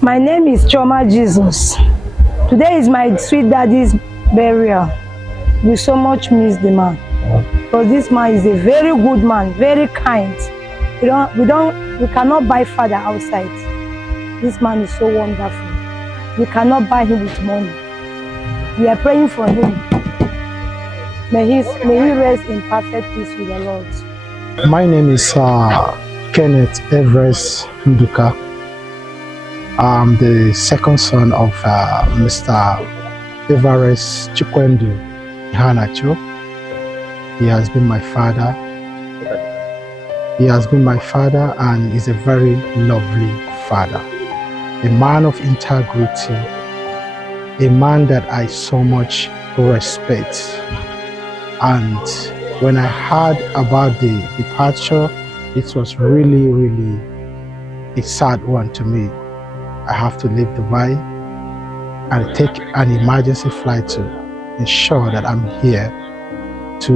My name is Choma Jesus. Today is my sweet daddy's burial. We so much miss the man because this man is a very good man, very kind. We cannot buy father outside. This man is so wonderful. We cannot buy him with money. We are praying for him. May he rest in perfect peace with the Lord. My name is Kenneth Everest Nduka. I'm the second son of Mr. Everest Iheanacho. He has been my father. He has been my father and is a very lovely father. A man of integrity, a man that I so much respect. And when I heard about the departure, it was really, really a sad one to me. I have to leave Dubai and take an emergency flight to ensure that I'm here to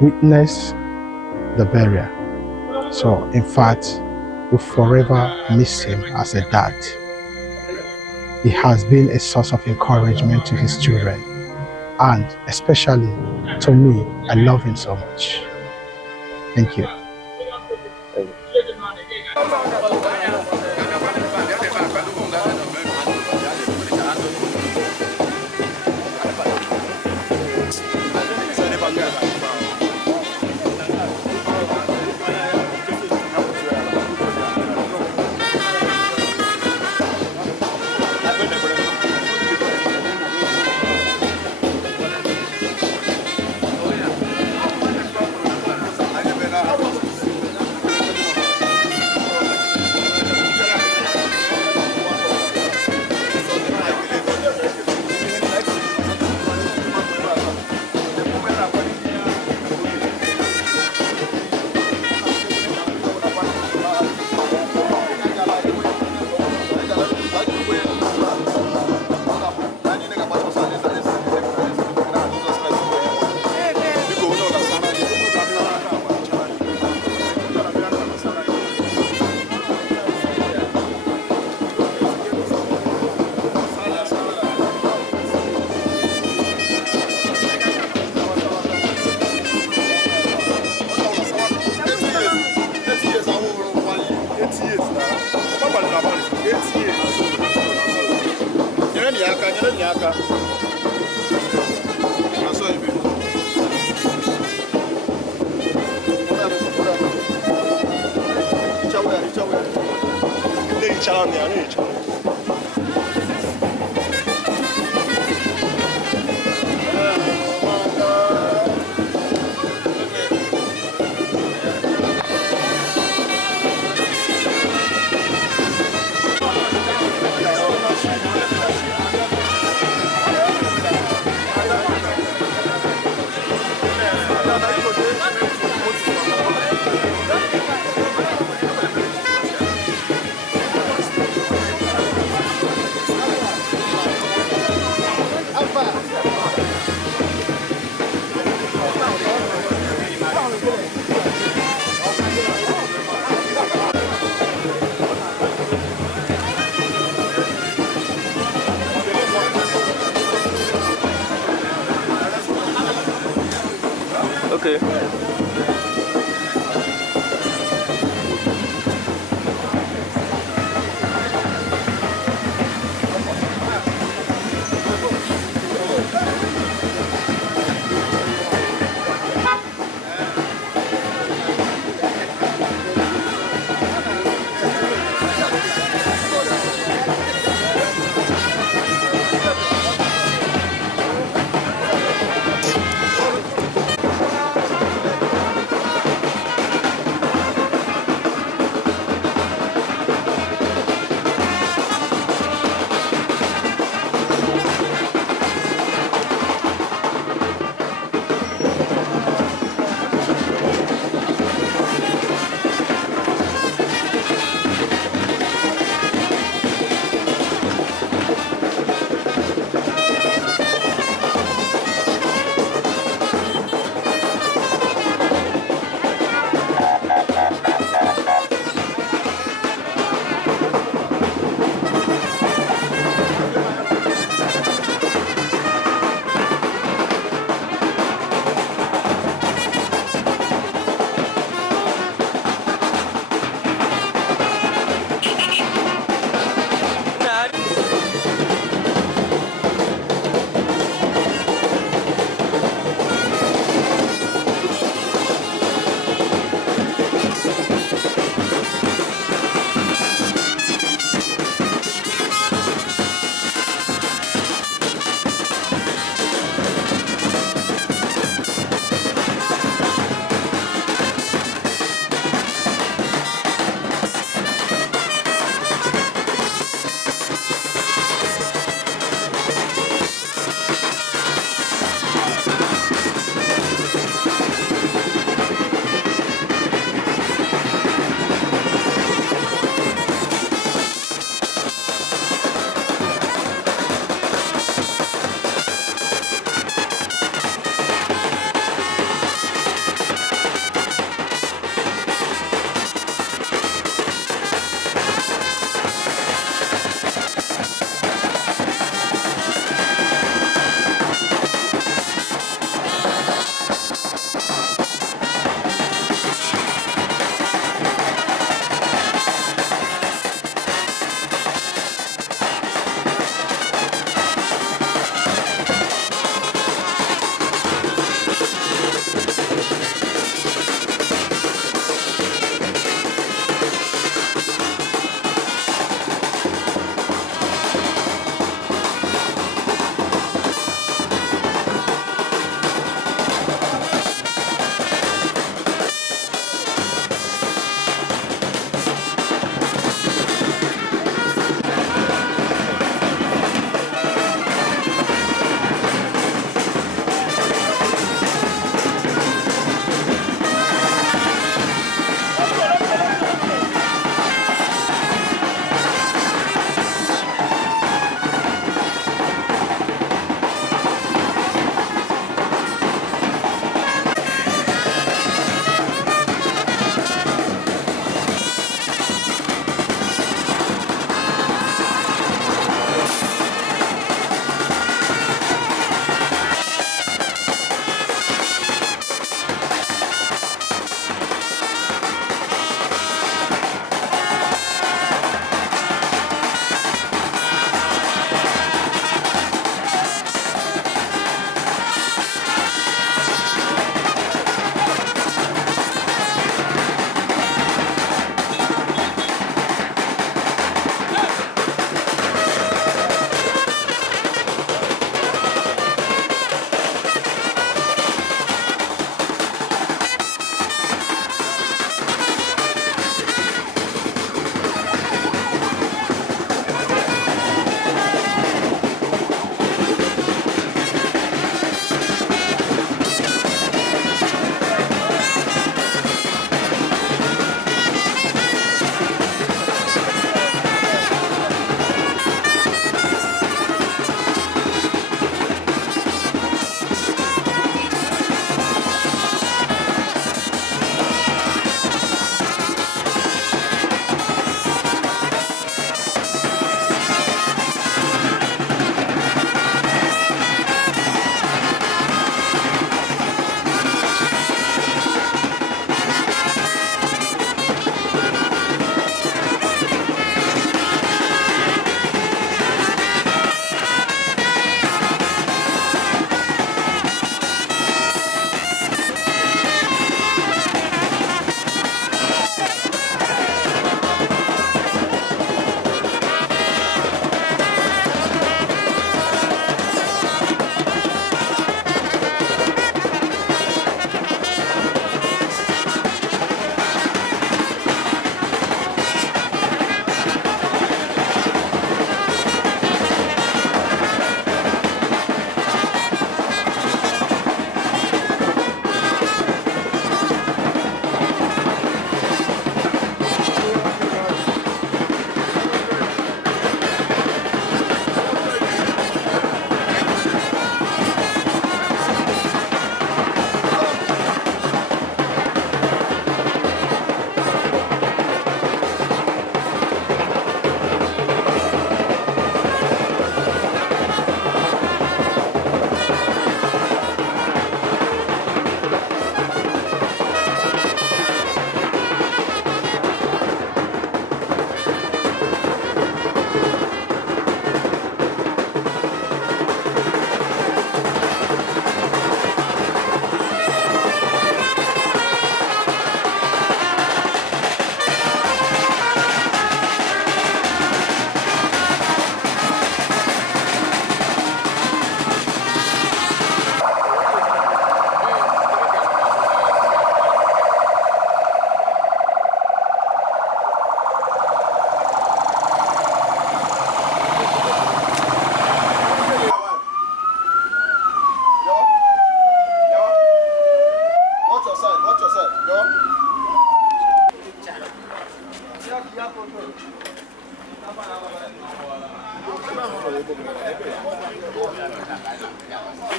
witness the burial. So, in fact, we forever miss him as a dad. He has been a source of encouragement to his children, and especially to me. I love him so much. Thank you. Okay.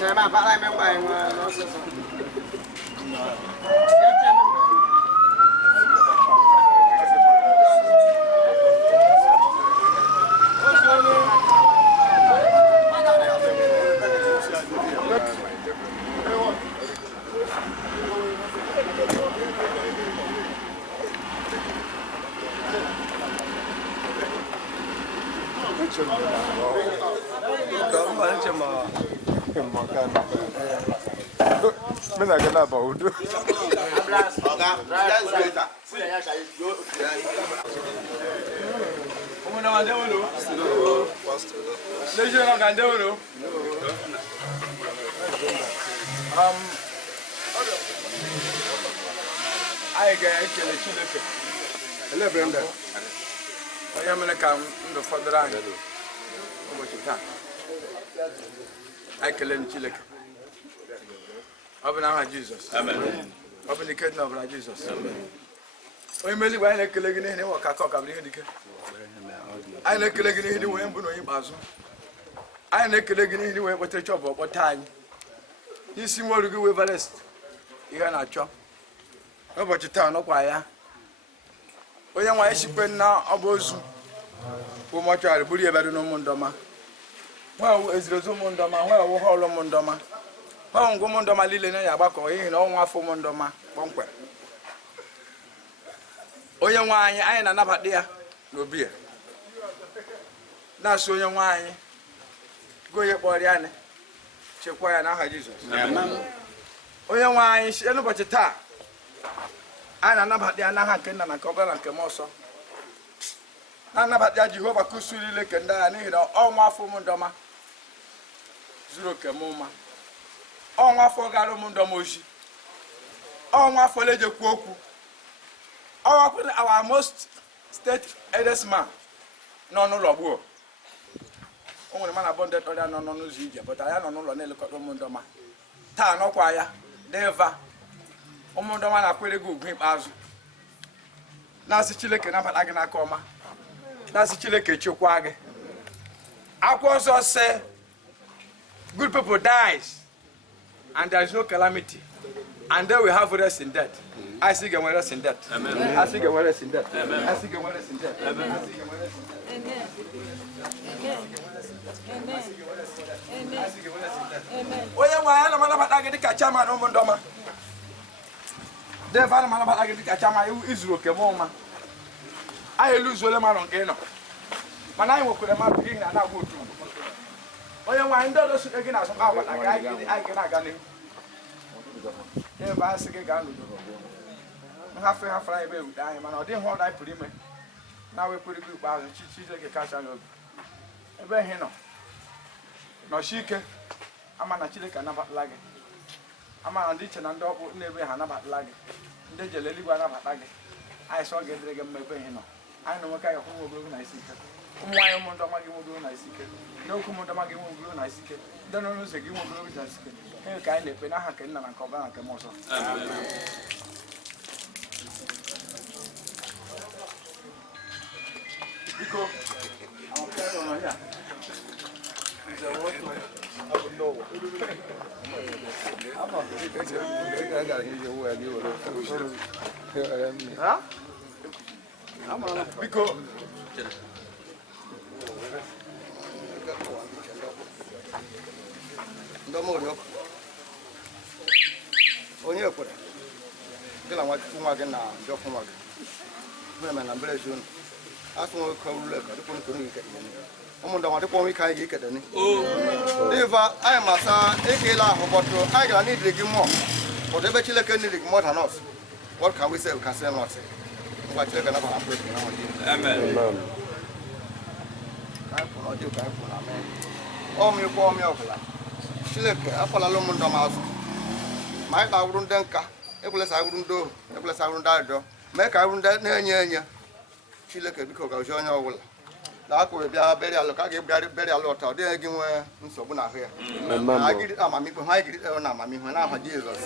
Ngày mà bạn lại mang bài mà nó Kamu macam makan. Mana kena bau tu? Kamu nak ada dulu? Lepas nak ada dulu? Aiga ekele Chineke. Ele Brenda. Onye mere ka ndụ fọdụrụ anyị ụbọchị taa. Anyị kelee Chineke. Ọ bụ n'aha Jizọs. Ọ bụ n'ike dị n'ọbara Jizọs. Onye mmeri bụ anyị na-ekele gị n'ihi na ịnwe ọkaka ọka bụ ihe dike. Anyị na-ekele gị n'ihi na onye mbụ na onye ikpeazụ. Anyị na-ekele gị n'ihi na onye kpọtere chọbụ ọkpọta anyị. N'isi nwa ọrụ gị wee Everest ihe na-achọ. N'ụbọchị taa nọkwa ya. Onye nwa anyị sikwe na ọba ozu bụ mọchụarị buru ya bịara n'ụmụ ndọma. Nwa eziri ozu ụmụ ndọma, nwa ewu ha ọlụ ụmụ ndọma. Nwa ngwa ụmụ ndọma niile na ya agbakọ n'ihi na ọnwa afọ ụmụ ndọma kpọmkwem. Onye nwe anyị na-anabata ya n'obi ya. Na-asị onye nwe anyị gị onye kpọrọ ya anyị chekwa ya n'aha Jizọs. Onye nwe anyị site n'ụbọchị taa anyị na-anabata ya n'aha nke nna na nke ọbụla na nke mmụọ nsọ. Na-anabata ya Jehova kusuru ile ke ndị agha n'ihi na ọnwa afọ ụmụ ndọma zuru oke m ụma. Ọnwa afọ gara ụmụ ndọma ozi. Ọnwa afọ lejekwu okwu. Ọnwa afọ our most state eldest man nọ n'ụlọ gboo. O nwere mana abụọ ndị ọrịa nọ n'ụzọ ije pụtara ya nọ n'ụlọ na-elekọta ụmụ ndọma. Taa nọkwa ya deva ụmụ ndọma na-akwere gị ugwu ikpeazụ. Na-asị Chineke nabata gị n'aka ọma. Na-asị Chineke chekwa gị. Akwụkwọ nsọ sị good people dies and there is no calamity and then we have rest in death. I see get rest in death. Amen. I see get rest in death. Amen. I see get rest in death. Amen. I see get rest in death. Amen. Amen. Oya wa na mana bata gị ka chama no mondoma. Deva na mana bata gị ka chama izuru ke moma. Ayi luzole ma no nke no. Mana ayi nwekwere ma bi na na-agwa otu. Onye nwa ndị ọdọ sụke gị na-asụ ka agbata gị anyị na-aga n'ihu. Ebe a sị gị gaa n'udo. Nhafe hafara ebe ewute anyị mana ọ dịghị ọdụ anyị pụrụ ime na-wepụrụ gị ikpeazụ Chineke kacha anyị obi. Ebe ihe nọ nọchi ike ama na Chineke anabatala gị. Ama na ndị iche na ndị ọkpụ na-ebe ha anabatala gị. Ndị jele eluigwe anabata gị. Anyị sọ ga-edere gị mma ebe ihe nọ. Anyị na nwoke anyị hụ nwa ogologo na isi ike. Ụmụ nwaanyị ụmụ ndọma gị nwe ogologo na isi ike. Ndị okwu ụmụ ndọma gị nwe ogologo na isi ike. Ndị nọ n'ụzọ gị nwe ogologo na isi ike. Ihe ka anyị na-ekpe n'aha nke nna na nke ọbara na nke mmụọ nsọ. Biko, àwọn kẹrẹ ọ̀nà yà. Ìjọba tó àbò lọ́wọ́. Àmọ̀ ẹ̀ka ìjọ owó ẹ̀dí wọlé. Àmọ̀ biko. Ndọ́mọ̀ òde ọkọ̀. Onye ekwere. Gị na nwa gị na ndị ọkụ nwa gị. Mgbe na mbere ezionu. Asụ nwe ka ụlọ ka dịkwa nkoro gị kedị ụmụ ndọma dịkwa nwe ike anyị ga-ekedị ni dịva anyị masa ekele ahụ bọtụ anyị gara n'idiri gị mmụọ bọtụ ebe Chineke n'idiri gị more than us what can we say we can say not ngwa Chineke na bara pray na nwadị amen anyị kwụ n'ọdị ka anyị kwụ na amen ọmịkwa ọmị ọbụla Chineke akpọlala ụmụ ndọma azụ ma anyị ga-awụrụ ndị nka ekwelesa awụrụ ndị ohu ekwelesa awụrụ ndị arịrịọ mee ka awụrụ ndị na-enye enye Chineke biko ga-ozi onye ọbụla na akwụrụ bịa beri alụ ka a ga-ebịarị beri alụ ọta ọ dịghị gị nwee nsogbu n'ahụ ya amamikpe ha giri na amamihe n'aha Jizọs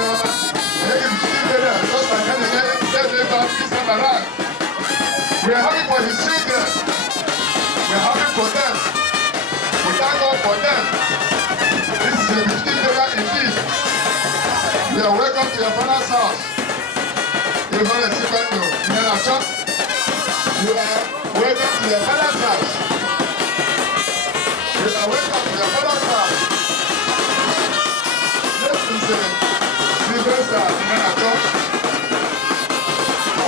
We are happy for his children. We are happy for them. We thank God for them. This is a 15 indeed. We are welcome to your father's house. You are a Sikando. Iheanacho. You are welcome to your father's house. You are welcome to your father's house. This is a Sylvester Iheanacho.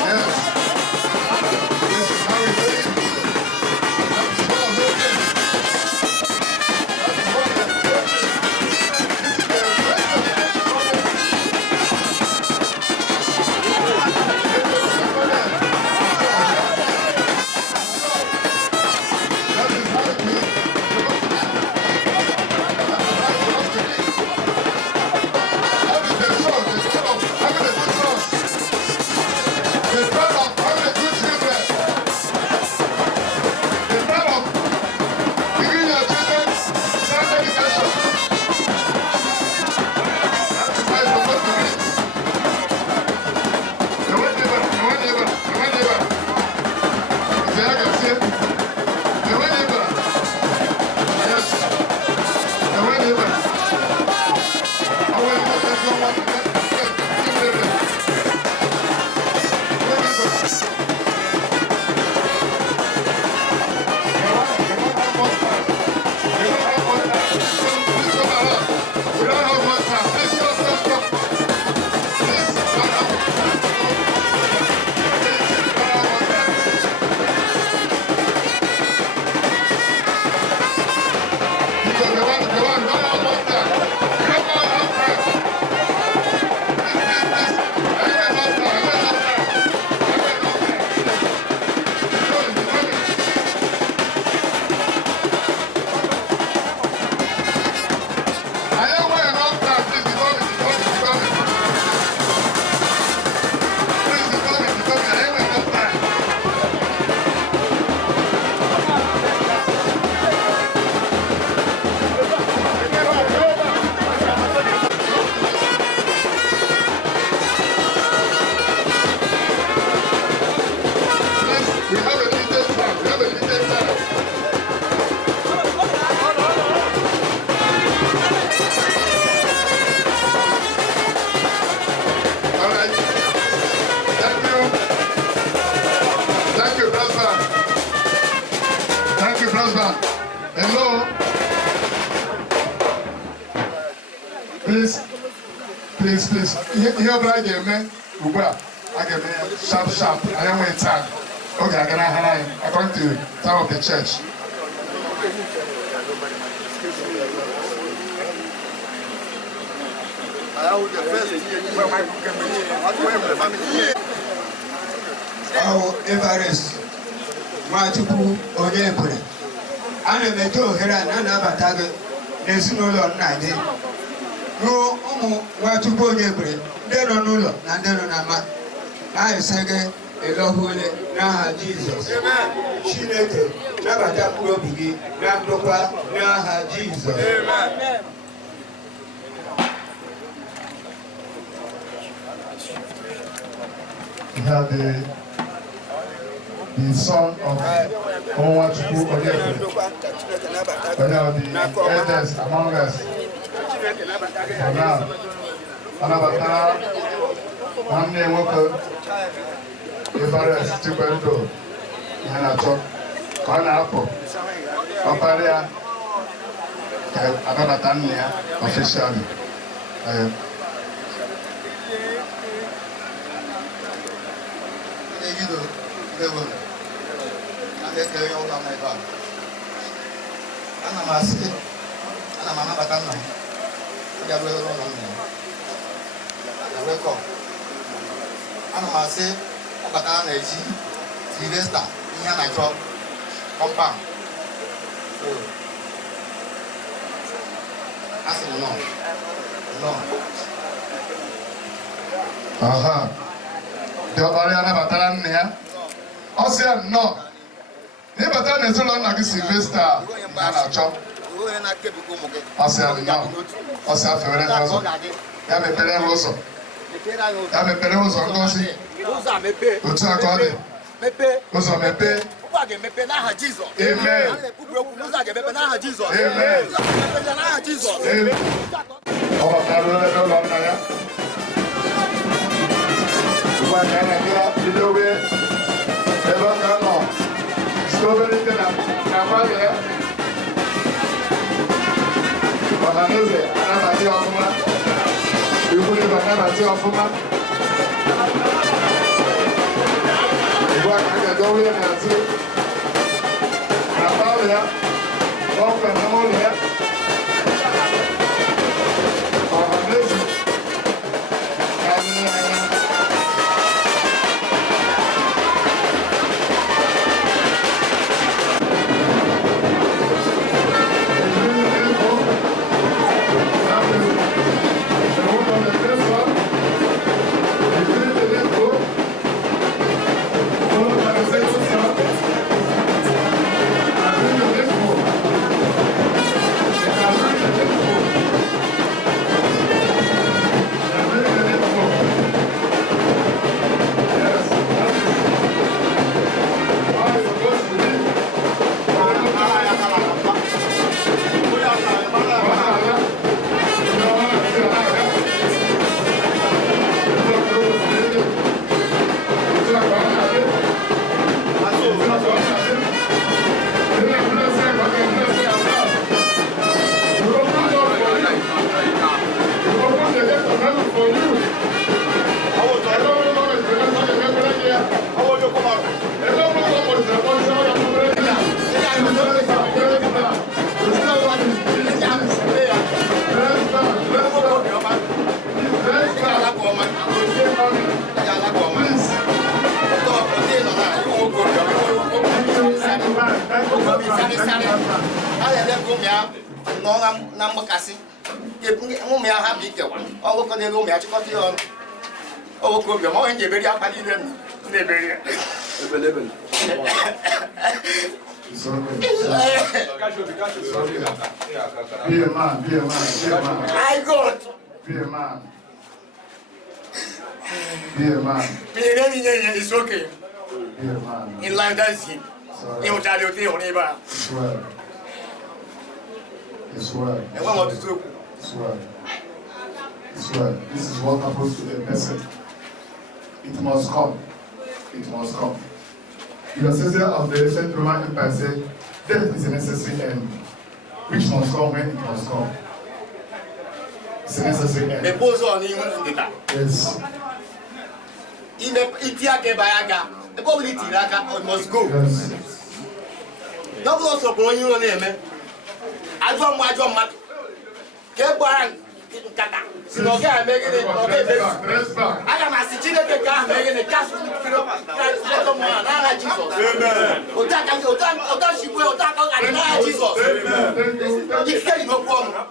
Yes. This is how we do it. That's what I'm looking. That's what I'm looking. Hello? Please. Here, brother, man. I get me sharp. I am waiting time. Okay, I can have according to the time of the church. Oh, Everest. Nwachukwu onye Ebonyi. Ana m eje ohere a na-anabata gị n'ezinụlọ nna gị. Ruo ụmụ Nwachukwu onye Ebonyi ndị nọ n'ụlọ na ndị nọ n'ama. Na-ese gị elohuole n'aha Jizọs. Chineke nabata mkpụrụ obi gị na ndokwa n'aha Jizọs. We have the son of Onwachukwu Onyekwe, one of the eldest among us. For now, Anabatara, nwanne nwoke Everest Chikwendo Iheanacho ka ọ na-apụ ọkpara ya ka anabata nne ya ọfishali. Ana m anabata nna m ịga ruo ụlọ nna ya wekọ. Ana m asị ọbata na-eji Sylvester Iheanacho compound. Asị m nọ. Aha. Diọkpara ya anabatara nne ya. Ọ sị ya nnọọ. N'ịbata n'ezinụlọ nna gị Sylvester Iheanacho. Ọ sị ya nnọọ. Ọ sị ya fewere n'ụzọ. Ya mepere ụzọ. Ya mepere ụzọ ngozi. Otu aka ọ dị. Ụzọ mepee. Mepe n'aha Jizọs. Amen. Ụzọ a ga-emepe n'aha Jizọs. Amen. N'aha Jizọs. Amen. Ọ batara n'ụlọ nna ya. Ugbu a ka a na-aga bidowe ebe ọ ga-anọ. Strawberry dị na mmadụ ya. Ọhaneze anabata ya ọfụma. Ikwu ibe anabata ya ọfụma. Ugbu a ka a ga-edowe ya n'azụ. Na palụ ya. Ọkwa na ụlọ ya. Ọhaneze ka anyị anya. Be a man, be a man, be a man. I God. Be a man. Be a man. It's okay. Be a man. In life, that's it. It's well. It's well. And what to do? It's well. It's well. This is what happens to a person. It must come. It must come. The Caesar of the ancient Roman Empire said, death is a necessary end, which must come when it must come. It's a necessary end. The pose on even in the Yes. In the Itiaka Bayaga, the probability that must go. Yes. Not also going on name. I don't want your mat. Get back. No, I'm making it. I am a citizen of the car, making a cast of Jesus.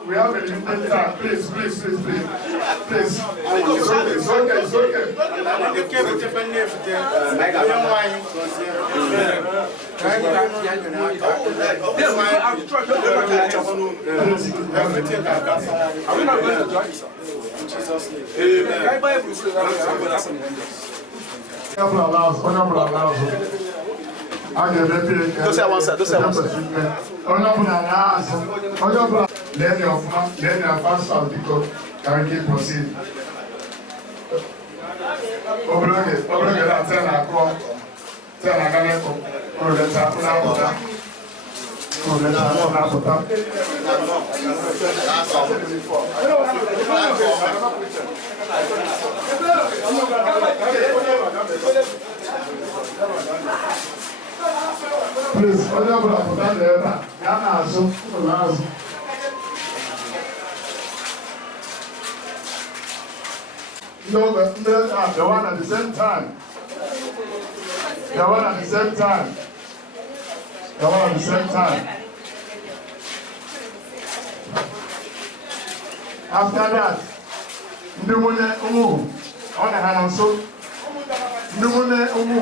We have a limited time. Please. Please. It's okay. In Jesus' name. Please, no, the one at the same time. The one at the same time. The one at the same time. After that, Ndumune Umu, on the hand also. Ndumune Umu.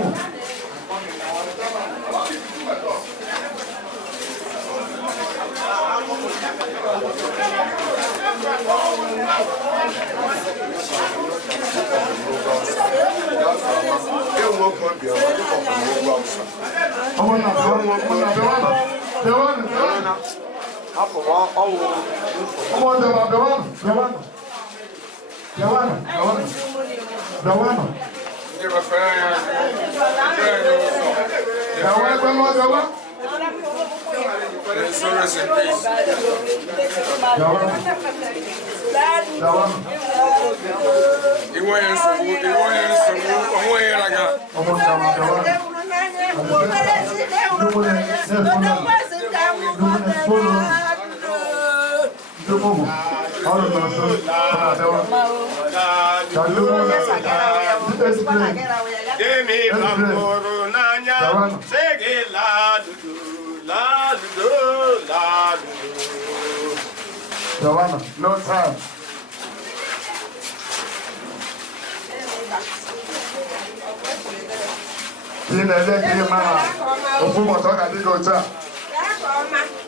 No time.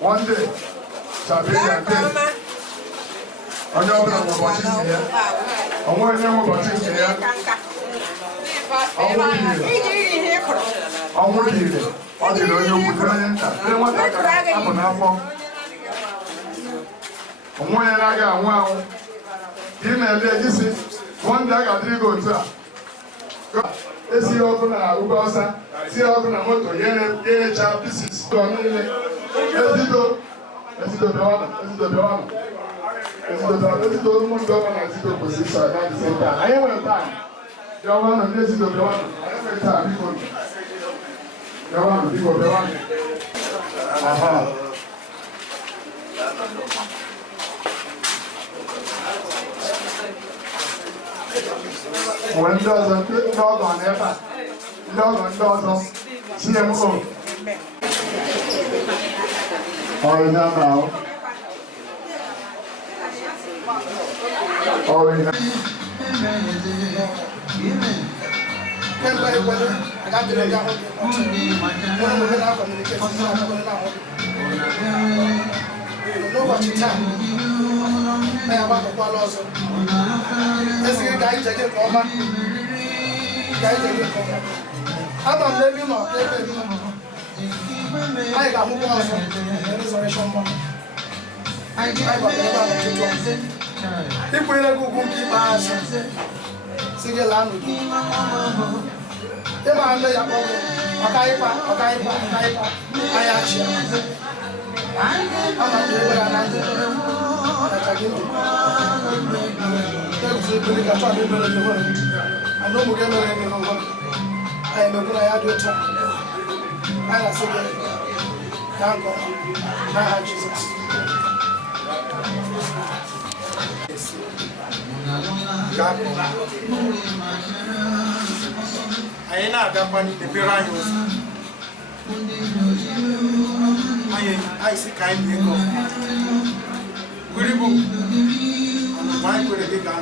One day shall be your day. On your blood, watching here. On one name of watching here. On one year. What do you would learn? Then what I can happen. On one year, I got one. You know, this is one day I got 3 go to. Esi ọkụ na ụgbọsa, si ọkụ na moto, yere cha pieces. Ezido bịawanụ. Ezido ụmụ ndị ọma na ezido kwesịrị ịsa na the same time. Anyị nwere taa. Bịawanụ ndị ezido bịawanụ. Anyị nwere taa biko. Bịawanụ biko bịawanụ. Aha. When does a good dog on ever? Dog on dog, CMO. Oh, now. Oh, n'ụbọchị taa na ya gbakọkwala ọzọ esighị ka anyị jege nke ọma ama m n'ebe nọ ebe ebi nọ anyị ga-ahụkwa ọzọ resurrection moment anyị gbakọrọ ebe a n'ọtụtụ ọzọ ịkwụnyere gị ugwu nke ikpeazụ si gị laa n'udo ịma nne ya kpọgụ ọkaịkpa anyị achịa ama m ebe ya na ndị ebili ka chọọ ebere gị nwere ana ụmụ gị mere gị n'ụwa anyị mekwara ya dị otu a anyị na-asị gị gaa nke ọma n'aha Jizọs anyị na-agakwa n'ebere anyị ụzọ anyị si ka anyị bie ego gụrịbụ ọnụma anyị kwere gị ga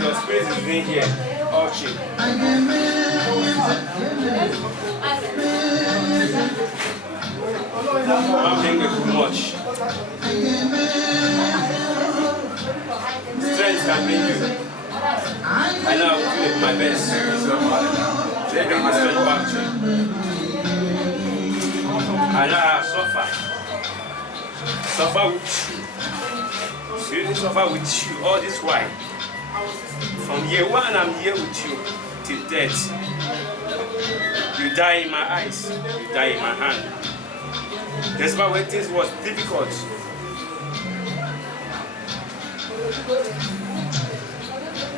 Your space is in here, all cheap. I'm being too much. Strength can make you. I know I will do it my best. Take my strength back to you. I know I suffer. Suffer with you. Seriously suffer with you all this while. From year one, I'm here with you till death. You die in my eyes, you die in my hand. Despite when things was difficult,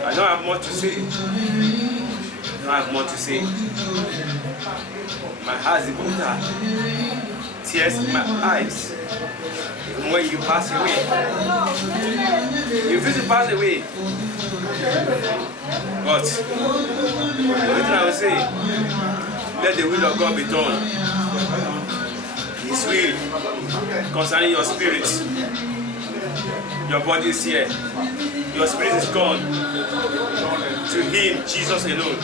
I don't have much to say. I don't have much to say. My heart is bitter, tears in my eyes. Even when you pass away, you feel to pass away. But everything I will say, let the will of God be done. His will concerning your spirit. Your body is here. Your spirit is gone. To Him, Jesus alone.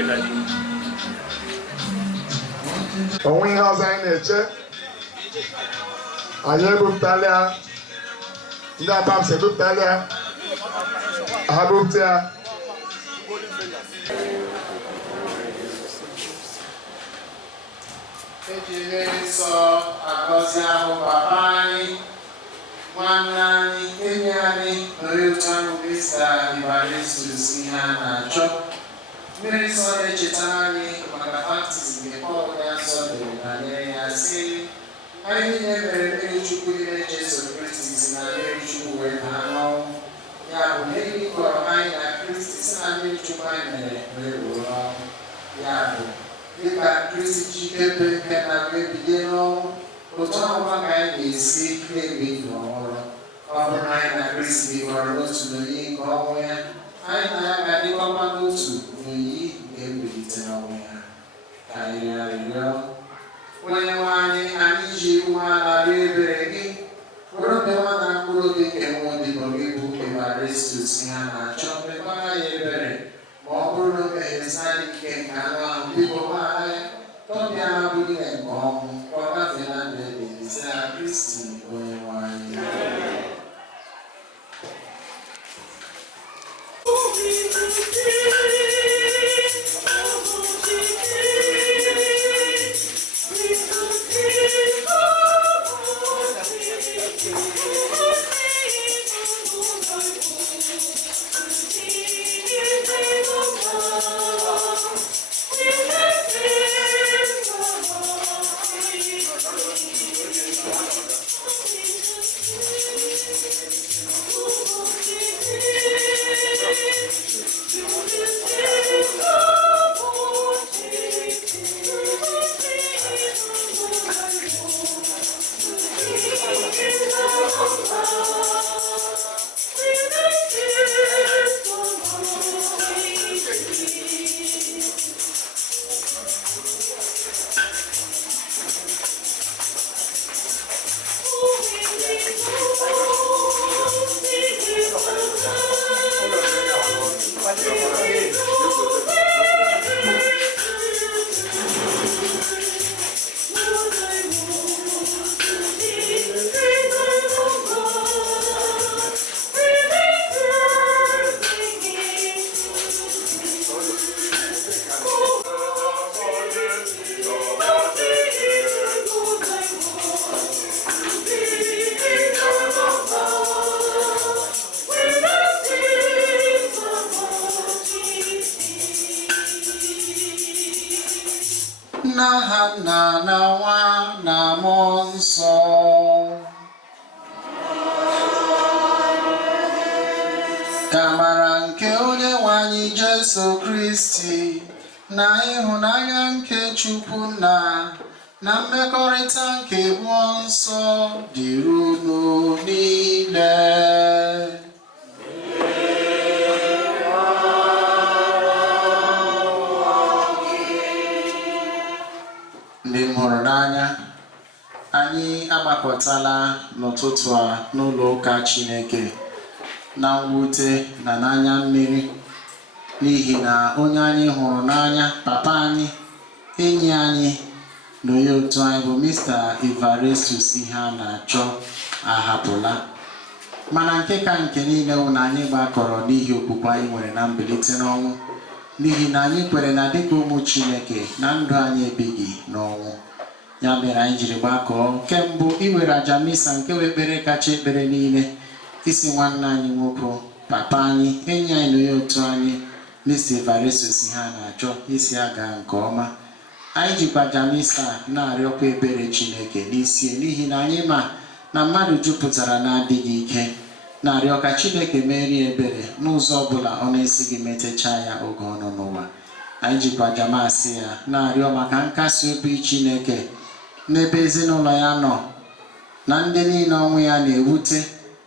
Igwe daddy. Onwe ihe ọzọ anyị na-eche anyị ebupụtala ya ndị Abams ebupụtala ya ha bupụta ya ejiri nsọ agọzi ahụ papa anyị nwanne anyị enyi anyị nọrọ otu ahụ Mr. Iheanacho ihe a na-achọ mmiri nsọ na-echetara anyị maka baptizim nke Pọl ya nsọ dere na nyere ya sị anyị niile mere mmiri Chukwu n'ime Jesu Kristi si na mmiri Chukwu wee baa n'ọnwụ ya bụ na enyi kọrọ anyị na Kristi si na mmiri Chukwu anyị mere wee ruo n'ọnwụ ya bụ dịka Kristi ji ebe nke na wee bilie n'ọnwụ otu ọbụla ka anyị ga-esi na-ebi ndụ ọhụrụ ọ bụrụ na anyị na Kristi bịkọrọ n'otu n'oyiyi nke ọnwụ ya anyị na ya ga-adịkọkwa n'otu n'oyiyi nke mbilite n'ọnwụ ya ka anyị rịọrọ onye nwe anyị anyị ji umeala rịọ ebere gị bụrụ ndị nwa na mkpụrụ obi nke nwa odibo gị bụ Iheanacho ihe a na-achọ mekwara ya ebere ma ọ bụrụ na o meghesị anyị ike nke anụ ahụ biko gbaghara ya tọbịa abụghị nke ọnwụ ka ọ gafee na ndụ ebighị site na Kristi onye nwe anyị. N'aha Nna na Nwa na Mmụọ Nsọ. Ka amara nke onye nwe anyị Jesu Kristi na ịhụnanya nke Chukwu Nna na mmekọrịta nke Mmụọ Nsọ dịrị unu niile. Ndị m hụrụ n'anya, anyị agbakọtala n'ụtụtụ a n'ụlọ ụka Chineke na mwute na n'anya mmiri n'ihi na onye anyị hụrụ n'anya, papa anyị, enyi anyị na onye otu anyị bụ Mr. Iheanacho ihe a na-achọ ahapụla. Mana nke ka nke niile bụ na anyị gbakọrọ n'ihi okwukwe anyị nwere na mbilite n'ọnwụ, n'ihi na anyị kwere na dịka ụmụ Chineke na ndụ anyị ebighị n'ọnwụ. Ya mere anyị jiri gbakọọ nke mbụ iwere aja misa nke ekpere kacha ekpere niile, isi nwanne anyị nwoke, papa anyị, enyi anyị na onye otu anyị Mr. Iheanacho ihe a na-achọ isi aga nke ọma. Anyị jikwa aja misa na-arịọkwa ebere Chineke n'isi n'ihi na anyị ma na mmadụ jupụtara na-adịghị ike, na-arịọ ka Chineke merie ebere n'ụzọ ọbụla ọ na-esighị metechaa ya oge ọ nọ n'ụwa. Anyị jikwa aja masị ya na-arịọ maka nkasi obi Chineke n'ebe ezinụlọ ya nọ na ndị niile ọnwụ ya na-ewute,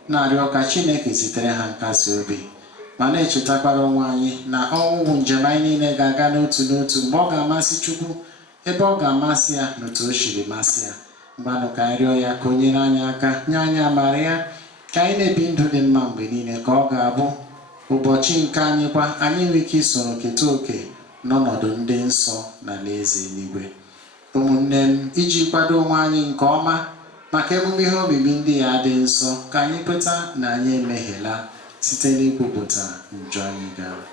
na-arịọ ka Chineke zitere ha nkasi obi. Ma na-echetakwara onwe anyị na ọnwụ bụ njem anyị niile ga-aga n'otu n'otu mgbe ọ ga-amasị Chukwu, ebe ọ ga-amasị ya n'otu o siri masị ya. Mgbanụ ka anyị rịọ ya ka o nyere anyị aka, nye anyị amara ya, ka anyị na-ebi ndụ dị mma mgbe niile, ka ọ ga-abụ ụbọchị nke anyị kwa anyị nwee ike isoro keta oke n'ọnọdụ ndị nsọ na alaeze eluigwe. Ụmụnne m, iji kwado onwe anyị nke ọma maka emume ihe omimi ndị ya dị nsọ, ka anyị kweta na anyị emehiela site n'ikwupụta njọ anyị gara.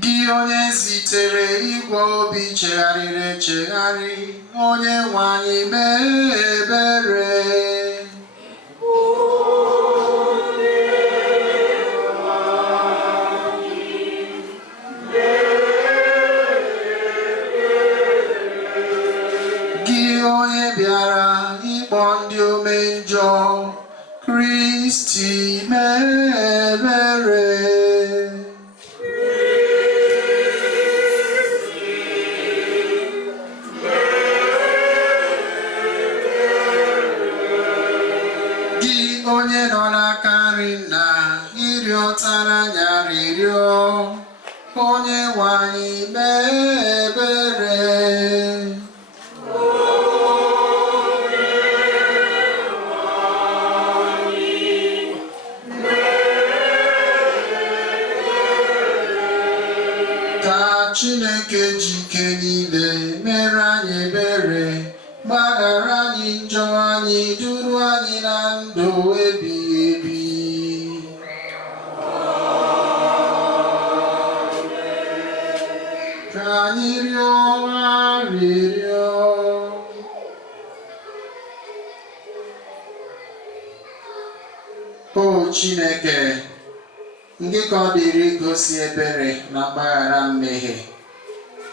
Gị onye zitere igwe obi chegharịrị echegharị, onye nwe anyị mee ebere. Gị onye bịara ịkpọ ndị omenjọ, Kristi mee ebere. Onye nọ n'aka nri na ịrịọtara anyị arịrịọ, onye nwe anyị mee ebere. Ka Chineke jike niile mere anyị ebere, gbaghara anyị njọ anyị, duru anyị na ndụ ebighị ebi. Ka anyị rịọ arịrịọ. O Chineke, ndị ka ọ dịrị igosi ebere na mgbaghara mmehie,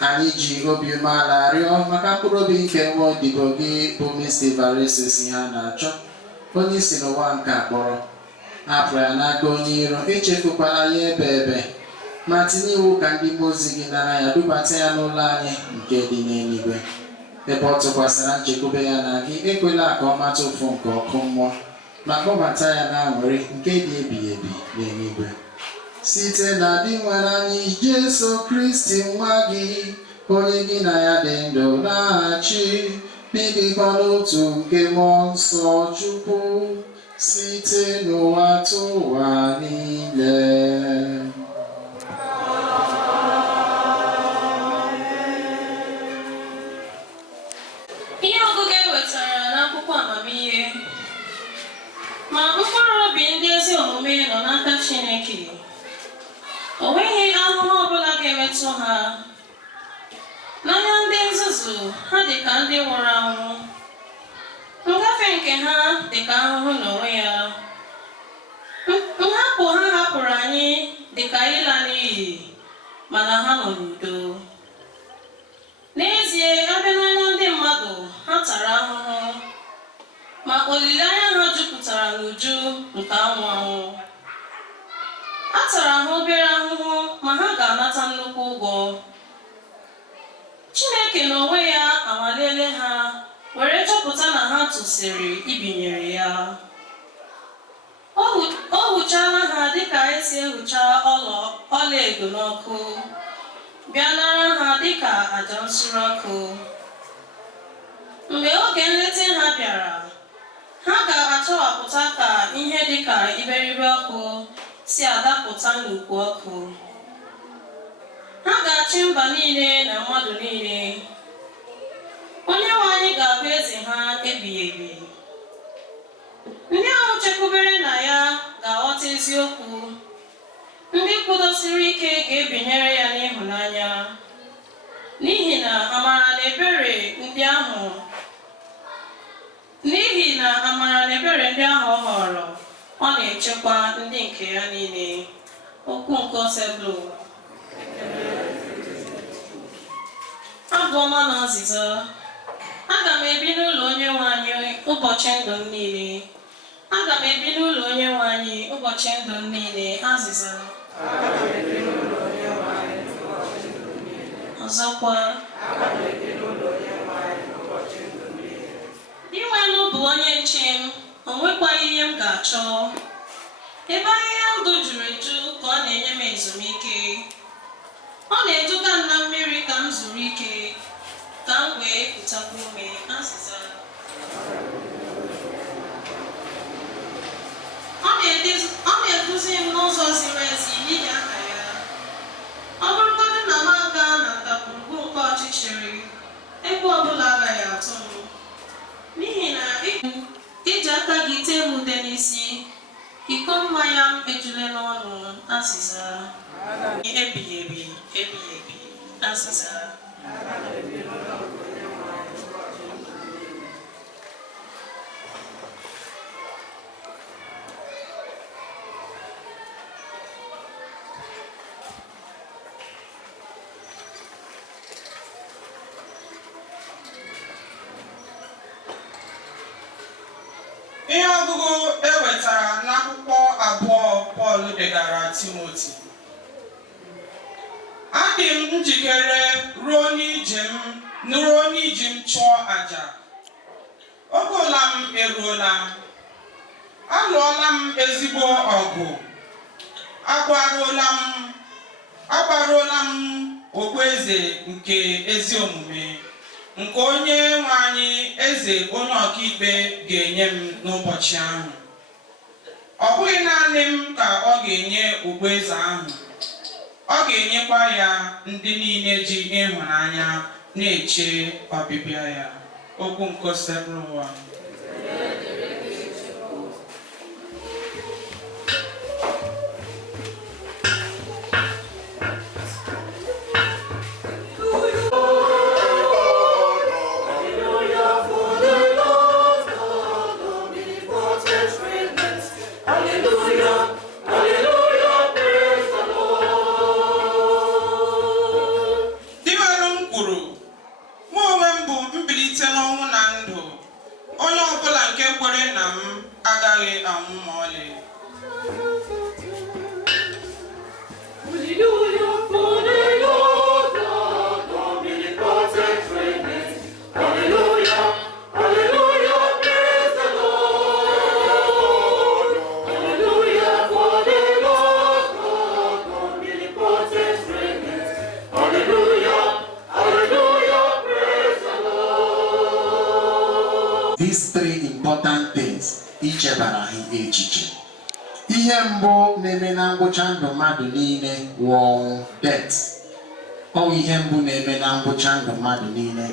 anyị ji obi umeala rịọ maka mkpụrụ obi nke nwa odibo gị bụ Mr. Everest Iheanacho, onye si n'ụwa nke akpọrọ, hapụrụ ya n'aka onye iro, echefukwala ya ebe ma tinye iwu ka ndị mmụọ ozi gị nara ya, dubata ya n'ụlọ anyị nke dị n'eluigwe, ebe ọ tụkwasịra nchekwube ya na gị. Ekwela ka ọ mata ụfụ nke ọkụ mmụọ, ma kpọbata ya na aṅụrị nke dị ebighị ebi n'eluigwe, site na dị nwere anyị Jesu Kristi nwa gị, onye gị na ya dị ndụ na-achị, n'ịdịkwa n'otu nke mmụọ nsọ Chukwu, site n'ụwa tụwa niile. Ihe ọgụgụ ewetara n'akwụkwọ amamihe, ma mkpụrụ obi ndị ezi omume nọ n'aka Chineke. O nweghị ahụhụ ọbụla ga-emetụ ha. N'anya ndị nzuzu, ha dị ka ndị nwụrụ anwụ. Ngafe nke ha dị ka ahụhụ n'onwe ya. Nhapụ ha hapụrụ anyị dị ka ịla n'iyi, mana ha nọ n'udo. N'ezie, abịa n'anya ndị mmadụ, ha tara ahụhụ, ma olileanya ha jupụtara n'uju nke anwụ anwụ. A tara ha obere ahụhụ, ma ha ga-anata nnukwu ụgwọ. Chineke n'onwe ya anwalele ha, were chọpụta na ha tụsịrị ibinyere ya. O huchala ha dịka esi ehucha ọla edo n'ọkụ, bịa nara ha dịka àjà nsure ọkụ. Mgbe oge nleta ha bịara, ha ga-achọwapụta ka ihe dịka iberibe ọkụ si adapụta n'ukwu ọkụ. Ha ga-achị mba niile na mmadụ niile. Onye nwe anyị ga-abụ eze ha ebighị ebi. Ndị ahụ chekwubere na ya ga-aghọta eziokwu. Ndị kwudosiri ike ga-ebinyere ya n'ịhụnanya, n'ihi na amara na ebere ndị ahụ ọ họrọ, ọ na-echekwa ndị nke ya niile. Okwu nke Oseblo. Abụ ọma na ọzịza. Aga m ebi n'ụlọ onye nwe anyị ụbọchị ndụ m niile. Aga m ebi n'ụlọ onye nwe anyị ụbọchị ndụ m niile. Azịza. Ọzọkwa, inwelu bụ onye nche m, o nwekwaghị ihe m ga-achọ. Ebe ahịhịa ndụ juru eju ka ọ na-enye m ezumike. Ọ na-eduga m na mmiri ka m zuru ike, ka m wee kutakwa ume. Azịza. Ọ na-eduzi azịza. Ebighị ebi, ebighị ebi, azịza. Ihe ọgụgụ ewetara n'akwụkwọ abụọ Pọl degara Timoti. Adị m njikere ruo n'iji m chụọ àjà. Oge m eruola. Alụọla m ezigbo ọgụ. Agbaruola m okpueze nke ezi omume, nke onye nwe anyị eze onye ọkaikpe ga-enye m n'ụbọchị ahụ. Ọ bụghị naanị m ka ọ ga-enye okpueze ahụ, ọ ga-enyekwa ya ndị niile ji ịhụnanya na-eche ọbịbịa ya. Okwu nke osebụrụ ụwa. Onye ọbụla nke kwere na m agaghị anwụ ma ọlị. These three important things ichebara echiche. Ihe mbụ na-eme na ngwụcha ndụ mmadụ niile wụ ọnwụ, death. Ọ ihe mbụ na-eme na ngwụcha ndụ mmadụ niile.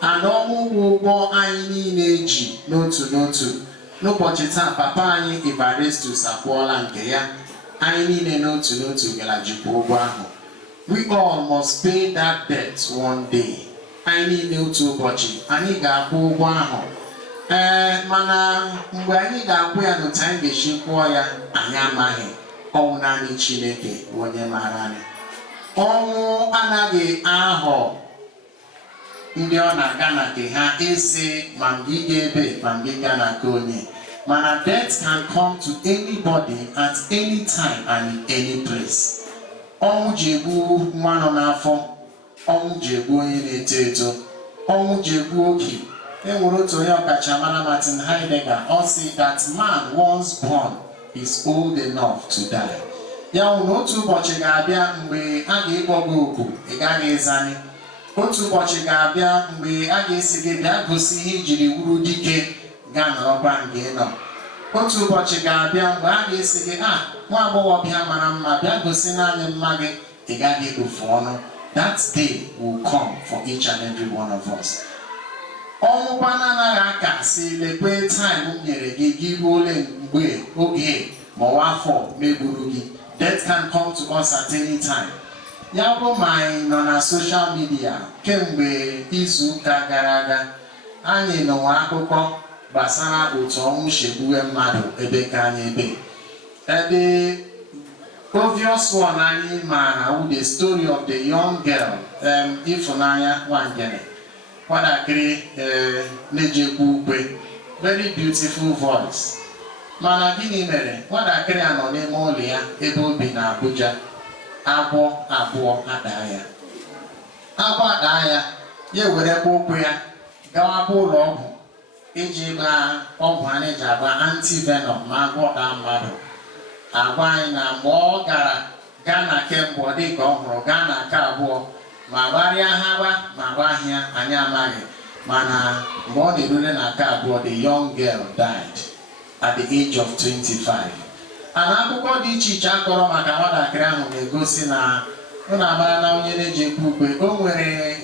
Ana ọnwụ bụ ụgwọ anyị niile ji n'otu n'otu. N'ụbọchị taa papa anyị Everestus akwụọla nke ya. Anyị niile n'otu n'otu gara jikwa ụgwọ ahụ. We all must pay that debt one day. Anyị niile otu ụbọchị anyị ga-akwụ ụgwọ ahụ. Mana mgbe anyị ga-akwụ ya n'otu anyị ga-esi kwụọ ya, anyị amaghị. Ọnwụ naanị Chineke bụ onye maara anyị. Ọnwụ anaghị aghọ ndị ọ na-aga na nke ha ese ma mgbe ị ga-ebe ma mgbe ị ga na nke onye. Mana death can come to anybody at any time and in any place. Ọnwụ ji egbu nwa nọ n'afọ, ọnwụ ji egbu onye na-eto eto, ọnwụ ji egbu oge. Enwere otu onye ọkachamara Martin Heidegger, ọ sị that man once born is old enough to die. Ya nwụ na otu ụbọchị ga-abịa mgbe a ga-ekpọ gị oku ị gaghị ịzani. Otu ụbọchị ga-abịa mgbe a ga-esi gị bịa gosi ihe ijiri wuru dike gaa n'ọba nke nọ. Otu ụbọchị ga-abịa mgbe a ga-esi gị nwa agbọghọbịa mara mma bịa gosi naanị mma gị, ị gaghị ekpofu ọnụ. That day will come for each and every one of us. Ọnwụkwana anaghị aka si lekwe time m nyere gị gị ruole mgbe oge ma afọ megburu gị. Death can come to us at any time. Ya bụ ma anyị nọ na social media kemgbe izu ụka gara aga, anyị nụrụ akụkọ gbasara otu ọnwụ shegbuwe mmadụ ebe ka anyị ebe. The obvious one anyị maara wụ the story of the young girl Iheanacho Nwangele. Nwatakịrị na-ejekwa ukwe, very beautiful voice. Mana gịnị mere nwatakịrị a nọ n'ime ụlọ ya ebe o bi na Abuja, agwọ abụọ adaa ya. Agwọ adaa ya, ya ewerekwa ụkwụ ya gawakwa ụlọ ọgwụ iji gbaa ọgwụ a na-eji agba antivenom ma agwọ daa mmadụ. Agwa anyị na mgbe ọ gara Ghana kemgbe ọ dị ka ọ hụrụ Ghana nke abụọ, ma gbarịa ha gba ma gbahịa anyị amaghị. Mana mgbe ọ na-erule na nke abụọ, the young girl died at the age of 25. Ana akụkọ dị iche iche akọrọ maka nwatakịrị ahụ na-egosi na ọ na-amara na onye na-eji ekwu ukwe o nwere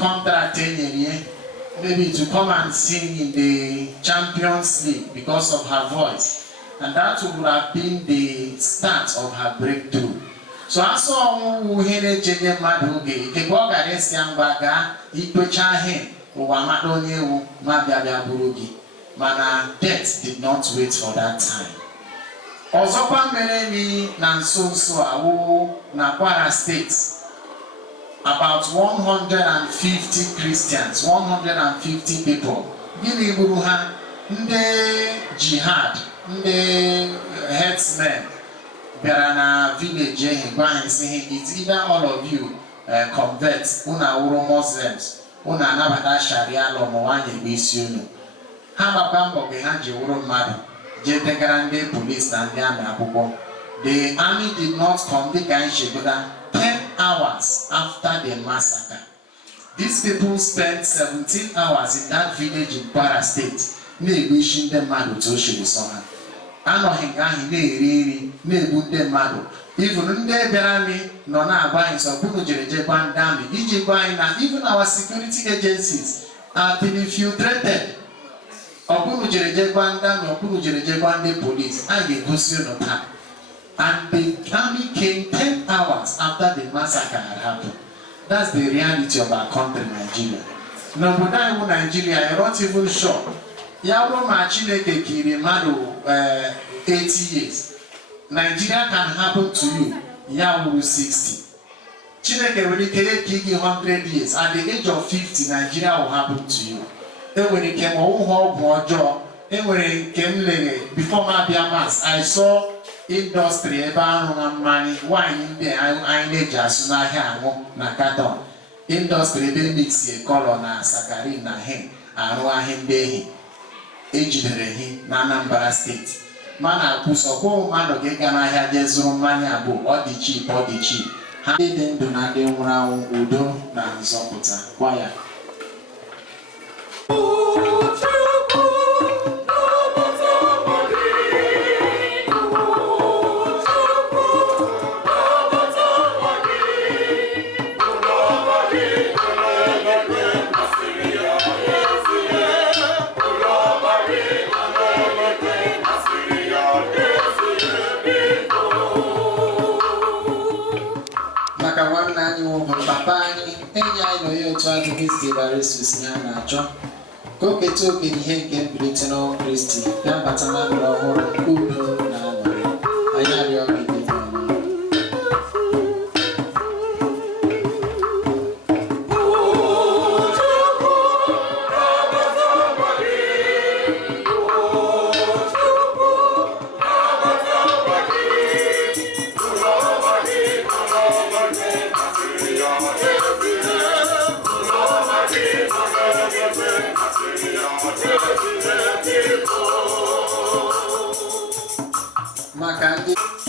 contract enyere ya, maybe to come and sing in the Champions League because of her voice. and that would have been the start of her breakthrough. So I saw Uhene Jenny Maduge, Kegoga Esiambaga, Ikwechahe, Uwamadonye, Mabia Burugi. Mana death did not wait for that time. Ọzọkwa mere ni na nso awu na Kwara State, about 150 Christians, 150 people. Gịnị gburu ha? Ndị jihad, ndị herdsmen bịara na village ehi gwa anyị sị it's either all of you convert, unu awụrụ Muslims, unu anabata Sharia law ma nwanyị bụ isi unu. Ha gbakwa mbọ ka ha ji wụrụ mmadụ je degara ndị police na ndị amị akwụkwọ. The army did not come, the guy Shegoda, 10 hours after the massacre. These people spent 17 hours in that village in Kwara State, na-egbuchi ndị mmadụ to oshiri sọ ha. Anọghị nga ahụ na-eri nri, na-egbu ndị mmadụ. Even ndị bịara amị nọ na-agba anyị sọ bụrụ jere jekwa ndị amị iji gwa anyị na even our security agencies are been infiltrated. Ọbụrụ jere jekwa ndị amị, ọbụrụ jere jekwa ndị police, anyị ga-egosi unu taa. And the army came 10 hours after the massacre had happened. That's the reality of our country, Nigeria. N'obodo anyị bụ Nigeria, you're not even sure. Ya bụrụ ma Chineke kiri mmadụ 80 years, Nigeria can happen to you, ya bụrụ 60. Chineke nwere ike gị 100 years, at the age of 50, Nigeria will happen to you. Enwere ike ma ọwụghị ọgwụ ọjọọ, enwere nke m lere before m abịa mass, I saw industry ebe arụ na mmanya wine ndị anyị na-eji asụ n'ahịa aṅụ na carton. Industry ebe mixie color na saccharin na hen arụ ahịa ndị ehi ejidere hi na Anambra steeti. Mana akwụsọkwa mmadụ gị ga n'ahịa jee zụrụ mmanya abụọ, ọ dị cheap, ọ dị cheap. Ha ndị dị ndụ na ndị nwụrụ anwụ, udo na nzọpụta kwa ya. Papa anyị enyi anyị nọ ya otu adịghị si Everest ya na-achọ ka o keta oke n'ihe nke mbilite n'ọnwụ Kristi ya bata na ndụ ọhụrụ udo na aṅụrị. Anyị arịọ gị dị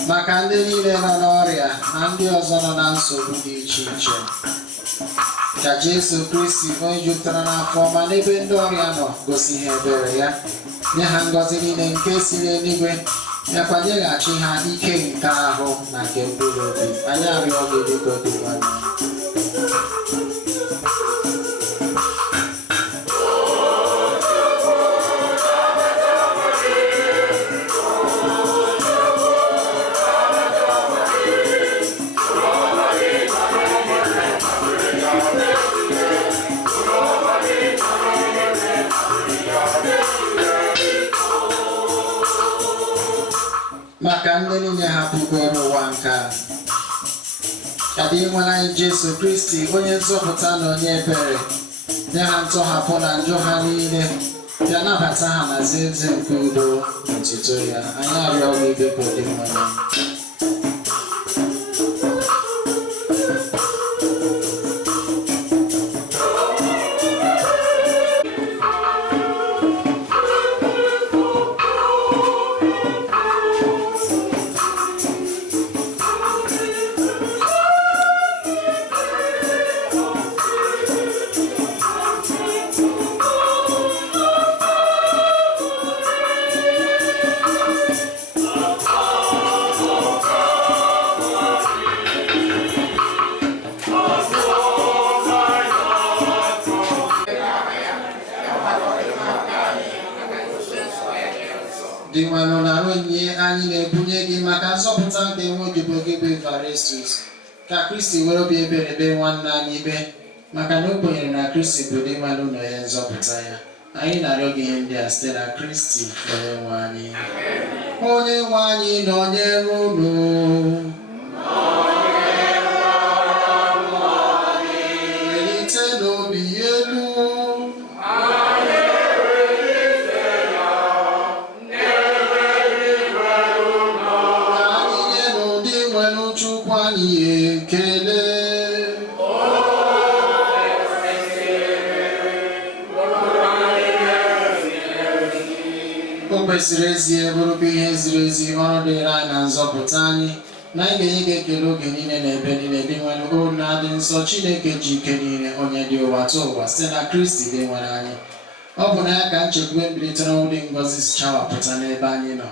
maka ndị niile nọ n'ọrịa na ndị ọzọ nọ na nsogbu dị iche iche, ka Jesu Kristi onye jupụtara n'afọ ọma n'ebe ndị ọrịa nọ gosi ha ebere ya, nye ha ngọzi niile nke si n'eluigwe, nakwa nyeghachi ha ike nke ahụ na nke mkpụrụ obi. Anyị arịọ gị biko dị nwayọọ. Maka ndị niile hapụgoro ụwa nke a, ka dị nwere anyị Jesu Kristi onye nzọpụta na onye ebere, nye ha ntọhapụ na njọ ha niile, bịa nabata ha na eze nke udo na otuto ya. Anyị arịọ gị biko dị nwere. na-ebunye gị maka nzọpụta nke nwa odibo gị bụ Evarestus. Ka Kristi were obi ebere bee nwanne anyị ikpe, maka na o kwenyere na Kristi bụ ụdị nwanne ụlọ ya nzọpụta ya. Anyị na-arịọ gị ihe ndị a site na Kristi onye nwe anyị. Onye nwe anyị nọnyere unu. Melite n'obi elu. Kwesịrị ezi bụrụkwa ihe ziri ezi ọrụ dịrị anyị na nzọpụta anyị, na anyị ga-enye gị ekele oge niile na ebe niile dị nwere olu na-adị nsọ. Chineke ji ike niile, onye dị ụwa tụọ ụwa site na Kristi dị nwere anyị. Ọ bụ na ya ka nchekwube mbilite n'ọnwụ dị ngọzi si chawapụta n'ebe anyị nọ,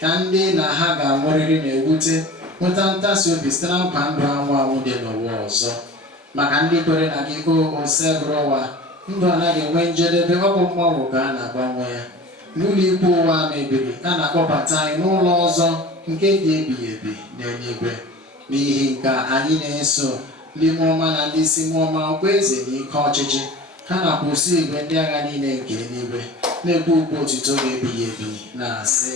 ka ndị na ha ga-anwụrịrị na-ewute nweta ntasi obi site na nkwa ndụ anwụ anwụ dị n'ụwa ọzọ. Maka ndị kwere na gị ose bụrụ ụwa, ndụ anaghị enwe njedebe, ọ bụ mgbanwe ka a na-agbanwe ya. N'ụlọ ikpe ụwa mebiri, a na-akpọbata anyị n'ụlọ ọzọ nke dị ebighị ebi n'eluigwe. N'ihi nke anyị na-eso ndị mmụọ ọma na ndị isi mmụọ ọma, ọkwa eze na ike ọchịchị, ha na-akwụsị igwe ndị agha niile nke eluigwe, na-ekwu ukwu otuto ga-ebighị ebi na-asị: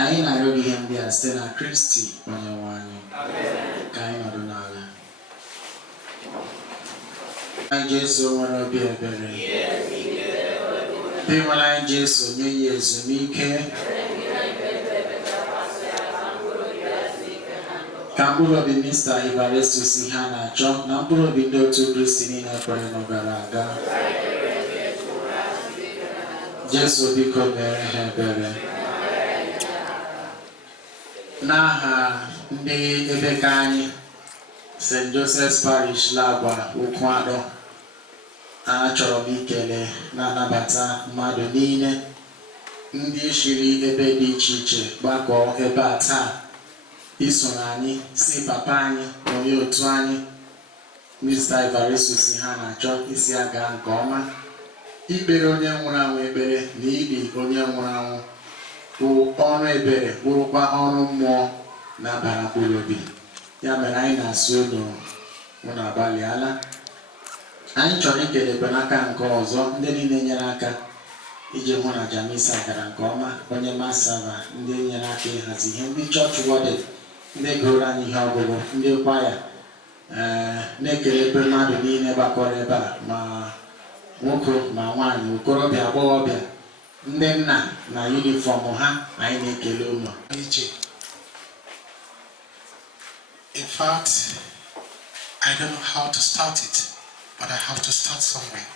anyị na-arịọ gị ihe ndị a site na Kristi onye nwe anyị. Ka anyị nọdụ n'ala. Anyị Jesu nwere obi ebere, nwere anyị Jesu nye ya ezumike, ka mkpụrụ obi Mr. Evarestus Iheanacho na mkpụrụ obi ndị otu Kristi niile kwere nọ gara aga. Jesu biko mere ha ebere. N'aha ndị ebe ka anyị St. Joseph's Parish Lagwa Ụkwụadọ, achọrọ m ikele na anabata mmadụ niile ndị shiri ebe dị iche iche gbakọọ ebe a taa isoro anyị si papa anyị onye otu anyị Mr. Evarestus Iheanacho isi aga nke ọma, ikpere onye nwụrụ anwụ ekpere na ili onye nwụrụ anwụ bụ ọrụ ebere, bụrụkwa ọrụ mmụọ na-abara mkpụrụ obi. Ya mere anyị na-asị unu agbalịala. Anyị chọrọ ikelekwa n'aka nke ọzọ ndị niile nyere aka iji hụ na Jamisa gara nke ọma, onye masava, ndị nyere aka ịhazi ihe, ndị chọọchị wọdị, ndị gụrụ anyị ihe ọgụgụ, ndị kwaya, na-ekelekwa mmadụ niile gbakọrọ ebe a, ma nwoke ma nwaanyị, okorobịa, agbọghọbịa, ndị nna na yunifọm ha, anyị na-ekele unu. In fact, I don't know how to start it, but I have to start somewhere.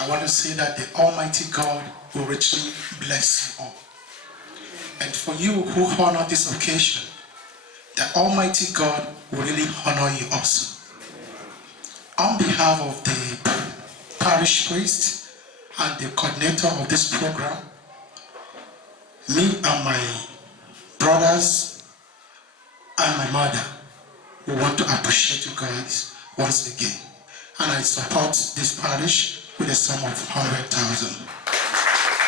I want to say that the Almighty God will richly bless you all. And for you who honor this occasion, the Almighty God will really honor you also. On behalf of the parish priest and the coordinator of this program, me and my brothers and my mother, we want to appreciate you guys once again. And I support this parish with a sum of 100,000.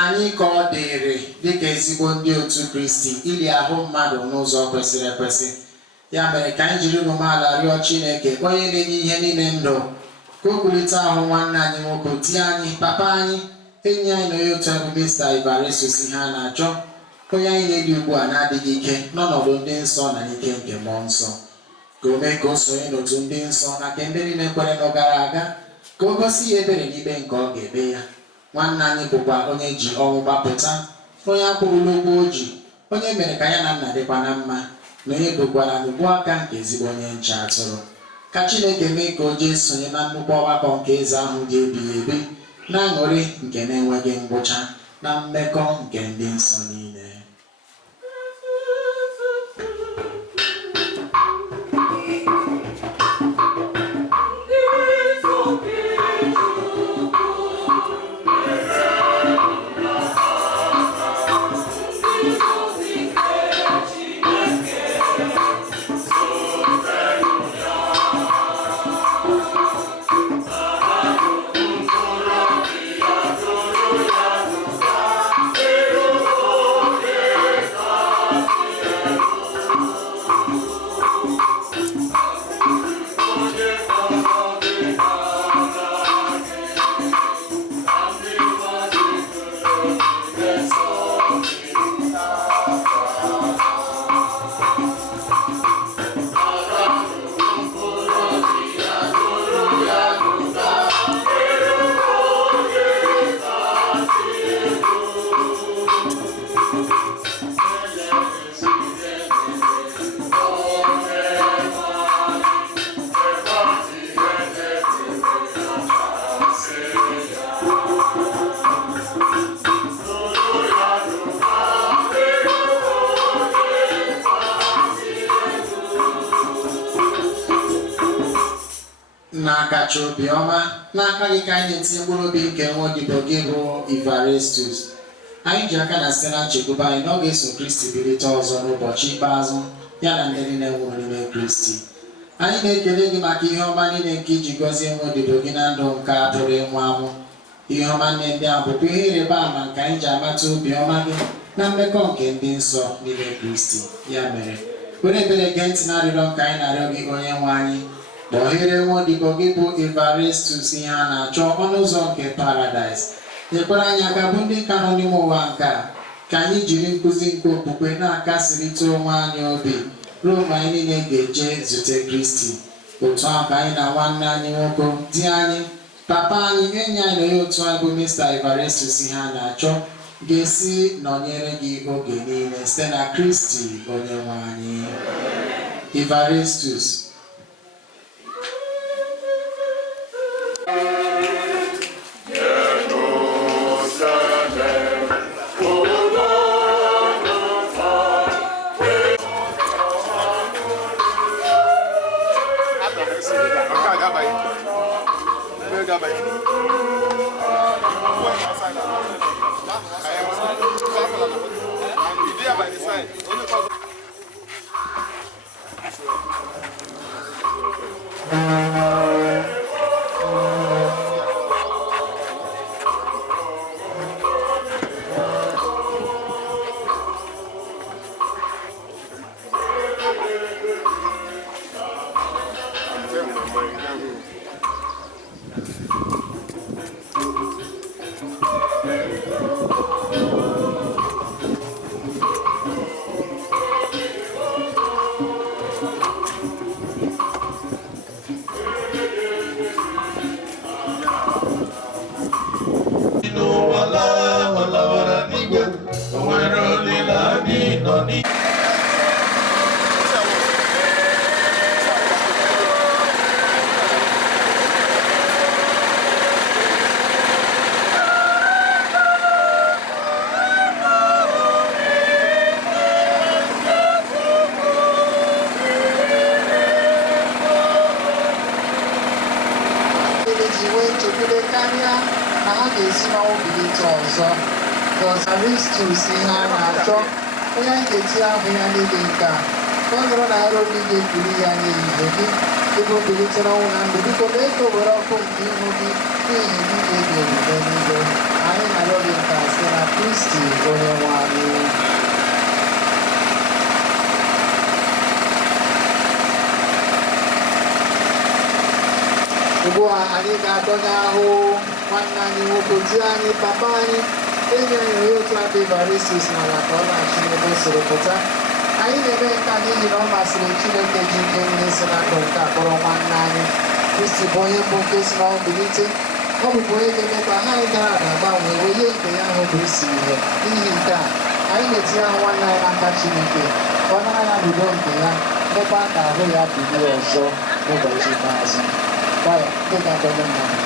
Anyị ka ọ dịrị dịka ezigbo ndị otu Kristi ili ahụ mmadụ n'ụzọ kwesịrị ekwesị. Ya mere ka anyị jiri umeala rịọ Chineke onye na-enye ihe niile ndụ ka o kulite ahụ nwanne anyị nwoke tie anyị papa anyị enyi anyị na onye otu bụ Mr. Ivaresus Iheanacho, onye anyị na-edi ugbu a na-adịghị ike n'ọnọdụ ndị nsọ na ike nke mmụọ nsọ, ka o mee ka o sonye n'otu ndị nsọ na nke ndị niile kwere nọ gara aga, ka o gosi ya ebere n'ikpe nke ọ ga-eme ya. Nwanne anyị bụkwa onye ji ọnwụ gbapụta, onye akwụrụla ụgwọ oji, onye mere ka ya na nna dịkwa na mma, na onye dokwara n'ugbu aka nke ezigbo onye nche atụrụ. Ka Chineke mee ka o jee sonye na nnukwu ọgbakọ nke eze ahụ dị ebighị ebi, na aṅụrị nke na-enweghị ngwụcha, na mmekọ nke ndị nsọ niile. N'aka Obiọma, n'aka gị ka anyị na-etinye mkpụrụ obi nke nwa odibo gị bụ Ivarestus. Anyị ji aka na site na nchekwube anyị na ọ ga-eso Kristi bilite ọzọ n'ụbọchị ikpeazụ ya na ndị niile nwụrụ n'ime Kristi. Anyị na-ekele gị maka ihe ọma niile nke iji gọzie nwa odibo gị na ndụ nke a pụrụ ịnwụ anwụ. Ihe ọma nne ndị a bụkwa ihe ịrịba ama nke anyị ji amata obiọma gị na mmekọ nke ndị nsọ n'ime Kristi. Ya mere, were ebere gee ntị na arịrịọ nke anyị na-arịọ gị onye nwe anyị. Kpọghere nwa odibo gị bụ Ivarestus Iheanacho ọnụ ụzọ nke paradaịs. Nyekwara anyị aka bụ ndị ka nọ n'ime ụwa nke a, ka anyị jiri nkụzi nke okpukpe na-akasịrịta onwe anyị obi ruo mgbe anyị niile ga-eje zute Kristi. Otu ahụ ka anyị na nwanne anyị nwoke, di anyị, papa anyị, enyi anyị na onye otu anyị bụ Mr. Ivarestus Iheanacho ga-esi nọnyere gị oge niile site na Kristi onye nwe anyị. Ivarestus. Ivarestus Iheanacho, onye anyị ga-eti ahụ ya niile nke a, ka ọ nọrọ na arụ ndị ga-ekiri ya n'ehihie gị, ebe o bilitere ọnwụ na ndụ. Biko mee ka o were ọkụ nke ihu gị n'ihi ndị ga-ebi ebube n'igwe. anyị na-arịọ gị nke a site na Kristi onye nwe anyị. Ugbu a anyị ga-adọnye ahụ nwanne anyị nwoke, di anyị, papa anyị, enyi anyị onye otu aka Everest n'ala ka ọ na-achị n'ebe o siri pụta. Anyị na-eme nke a n'ihi na ọ masịrị Chineke ji ike niile si na ndụ nke akpọrọ nwanne anyị. Kristi bụ onye mbụ nke si n'ọnwụ bilite. Ọ bụkwa onye ga-eme ka ha anyị dara ada gbanwee wee nke ya ahụ bụ isi ihe. N'ihi nke a, anyị na-etinye ahụ nwanne anyị n'aka Chineke ka ọ nara ya bido nke ya, mekwa ka ahụ ya bilie ọzọ n'ụbọchị ikpeazụ. Vaya, dịka ndọrọ mmadụ.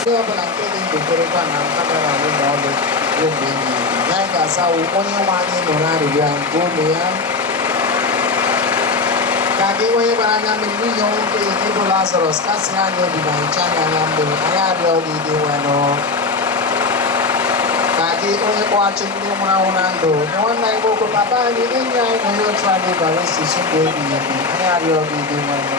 Onye ọbụla nke dị ndoberekwa na agaghị alụ ma ọlụ oge enyi ya ga-asawo onye nwe anyị nụrụ arịrịọ ya nke olu ya. Ka gị onye gbara anya mmiri n'ihi ọnwụ nke ihe bụ Lazarọs kasị anyị obi ma hichaa anya anya mmiri, anyị arịọ gị dị nwenụ. Ka gị onye kpọghachi ndị nwụrụ anwụ na ndụ nye nwanne anyị nwoke, papa anyị, enyi anyị na onye otu anyị bara isi sụpụ ebighị ebi, anyị arịọ gị dị nwenụ.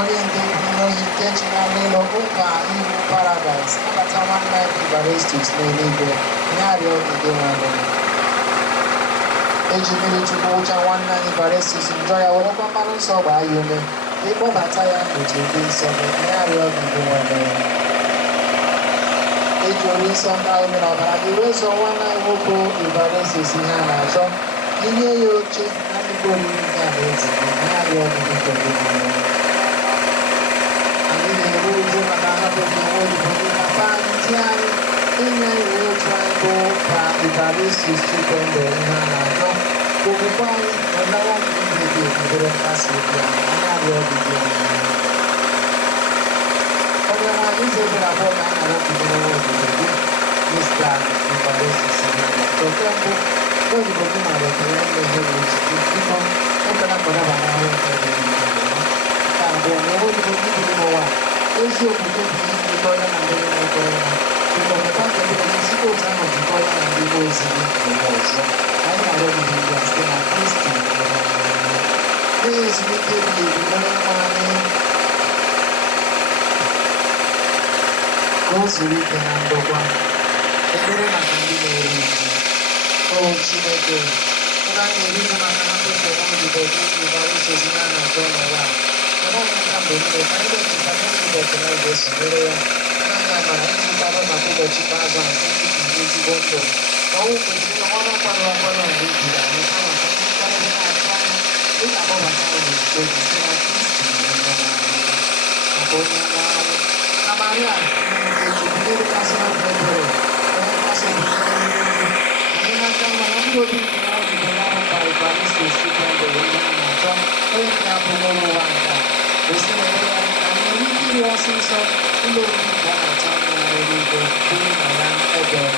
Onye nke ohi nke chinarị ụlọ ụka iwu Paradaịs nabata nwanne anyị Everest n'eluigwe, anyị arịọ gị dị nwenụ. Eji mmiri Chukwu ụcha nwanne anyị Everest njọ ya werekwa mmanụ nsọ gbaa ya ume ịkpọbata ya n'otu dị nsọ gị, anyị arịọ gị dị nwenụ. Eji ori nsọ ndị ahụ mere ọbara gị wezuo nwanne anyị nwoke Everest ihe a na-achọ, inye ya oche na nnukwu oriri nke alaeze gị, anyị arịọ gị dị nwenụ. Anyị na-eru uju maka ahapụ gị nwe odibo gị papa anyị, di anyị, enyi anyị wee otu anyị bụ ka Everest chukwu ndụ ihe a na-achọ. Okwukwe anyị ọlawa mgbe gị ebere nkasi obi anyị, anyị arịọ gị dị nwenụ. Onye nwe anyị izu obere abụọ ka anyị na-arọpụta nwe odibo gị Mr. Everest nke mbụ odibo gị mara ekele ime ihe n'otu gị, biko ekwela ka ọ daba n'ahụ nke dị n'ihe abụọ na odibo gị dị n'ụwa eziokwu gị bụ ihe jikọ ya na ndị na-ekwere ya. Biko mekwa ka ebe gị site otu ahụ jikọ ya na ndị Igbo ozi gị n'ụwa ọzọ. Anyị na-arịọ gị ndị a site na Kristi onye ezumike ebighị ebi, onye nwe anyị, ka o zuru ike na ndokwa. Ekpere maka ndị na-eru uju. O Chineke, ebe anyị erigo maka ha mmefe odibo gị Everest ozi ya na-achọ n'ụwa a. Mgbe niile ka anyị na-echeta n'otu ụbọchị na ga-esonyere ya n'anya amara iji kwado maka ụbọchị ikpeazụ a nke ndị ezigbo ndụ ka ọnwụ kwesịrị ọnụ ọkpara ọkpara mgbe ijiri anyị kama ka ndị karịrị na-atụ anya ịga akpọbata anyị n'ozuzo gị site na Kristi maka onye nwe anyị. Na Maria nke Chukwu ndị kasịrị obi ebere, onye nkasi obi anyị n'aka mma na ndị obi nke ya odibo ya ahụ ka Everest chukwu ndụ ihe a na-achọ, onye nke ya bụ n'ụlọ ụwa nke a. Esi na ya anyị nwere ike iri ọsịsọ ụlọ oriri ka ọ na-ata anya ya eluigwe bụrụ na ya ebere.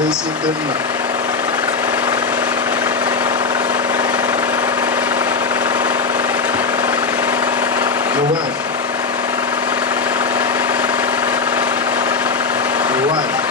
Ezi ndị nna, your wife, your wife,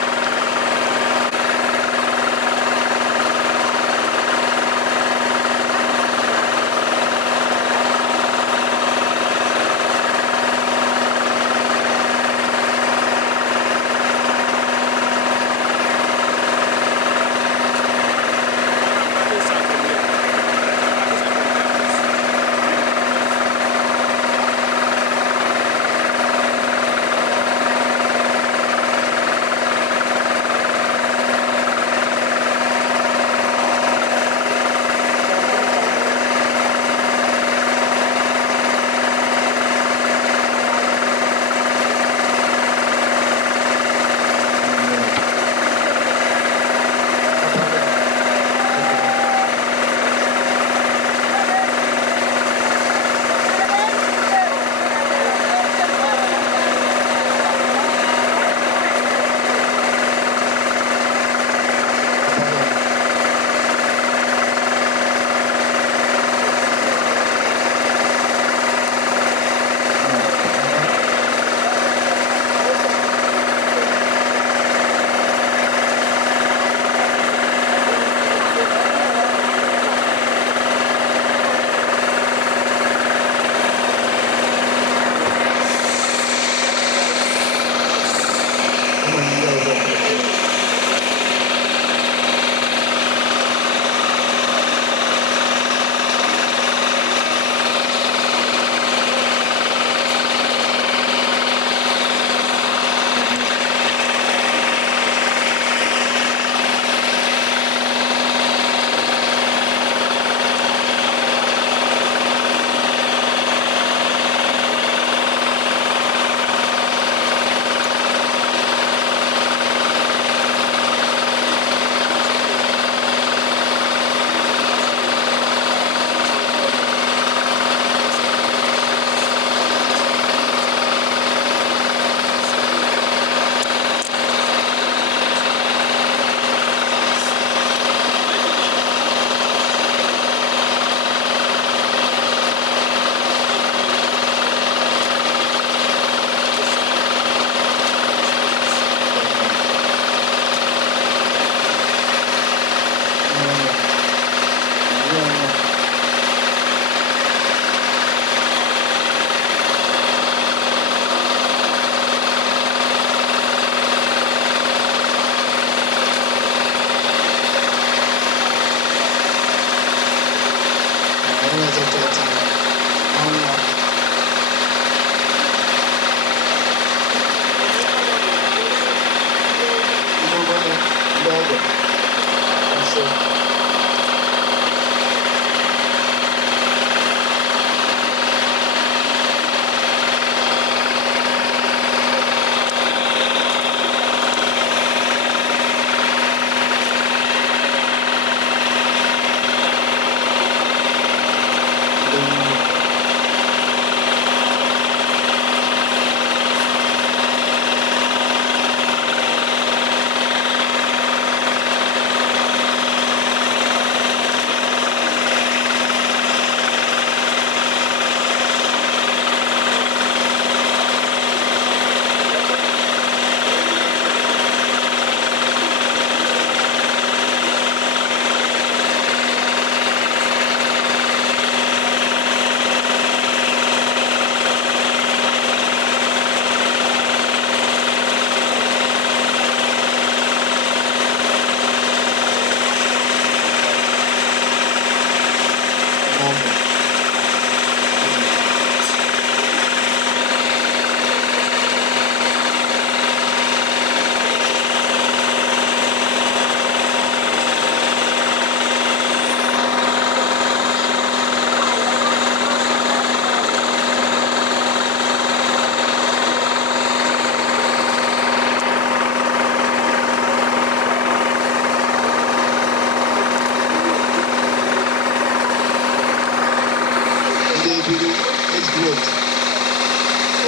great.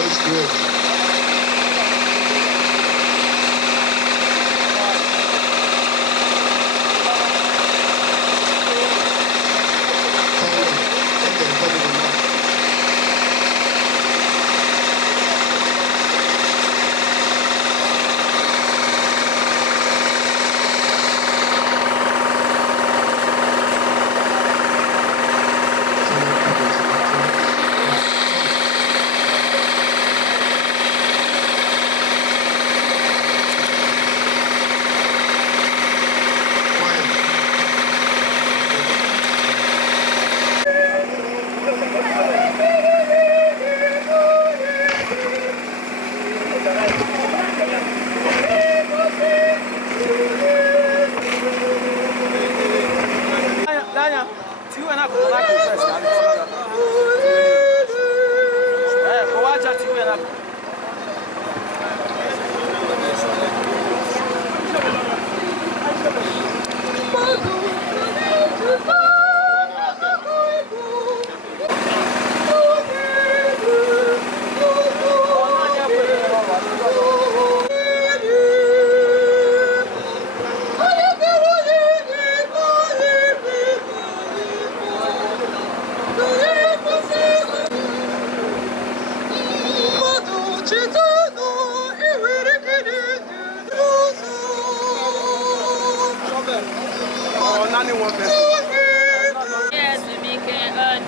It's great.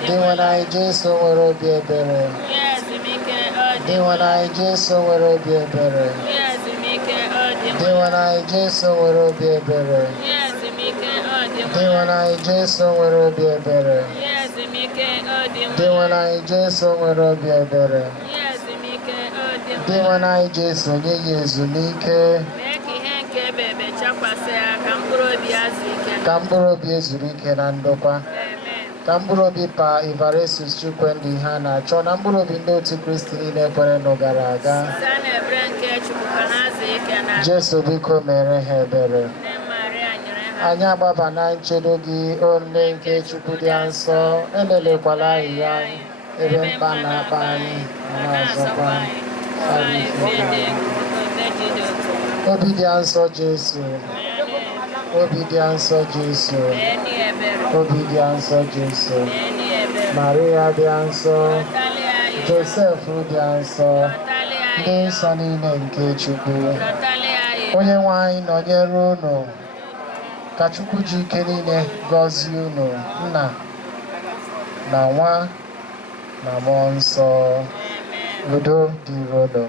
Diwanai Jesu nwere obi ebere. Diwanai Jesu nwere obi ebere. Diwanai Jesu nwere obi ebere. Diwanai Jesu nwere obi ebere. Diwanai Jesu nwere obi ebere. Diwanai Jesu nye ya ezumike. Ka mkpụrụ obi ezuru ike na ndokwa. Ka mkpụrụ obi pa Everest Chukwendụ Iheanacho na mkpụrụ obi ndị otu Kristi niile kwere nụ gara aga. Jesu biko mere ha ebere. Anyị agbaba na nchedo gị, o nne nke Chukwu dị nsọ, elelekwala ahịhịa anyị, ebe mkpa na-akpa anyị na-azọkwa obi dị nsọ Jesu. Obi dị nsọ Jesu. Obi dị nsọ Jesu. Maria dị nsọ. Josef dị nsọ. Ndị nsọ niile nke Chukwu. Onye nwe anyị nọnyere unu. Ka Chukwu ji ike niile gọzie unu, Nna na Nwa na Mmụọ Nsọ. Udo dịrị unu.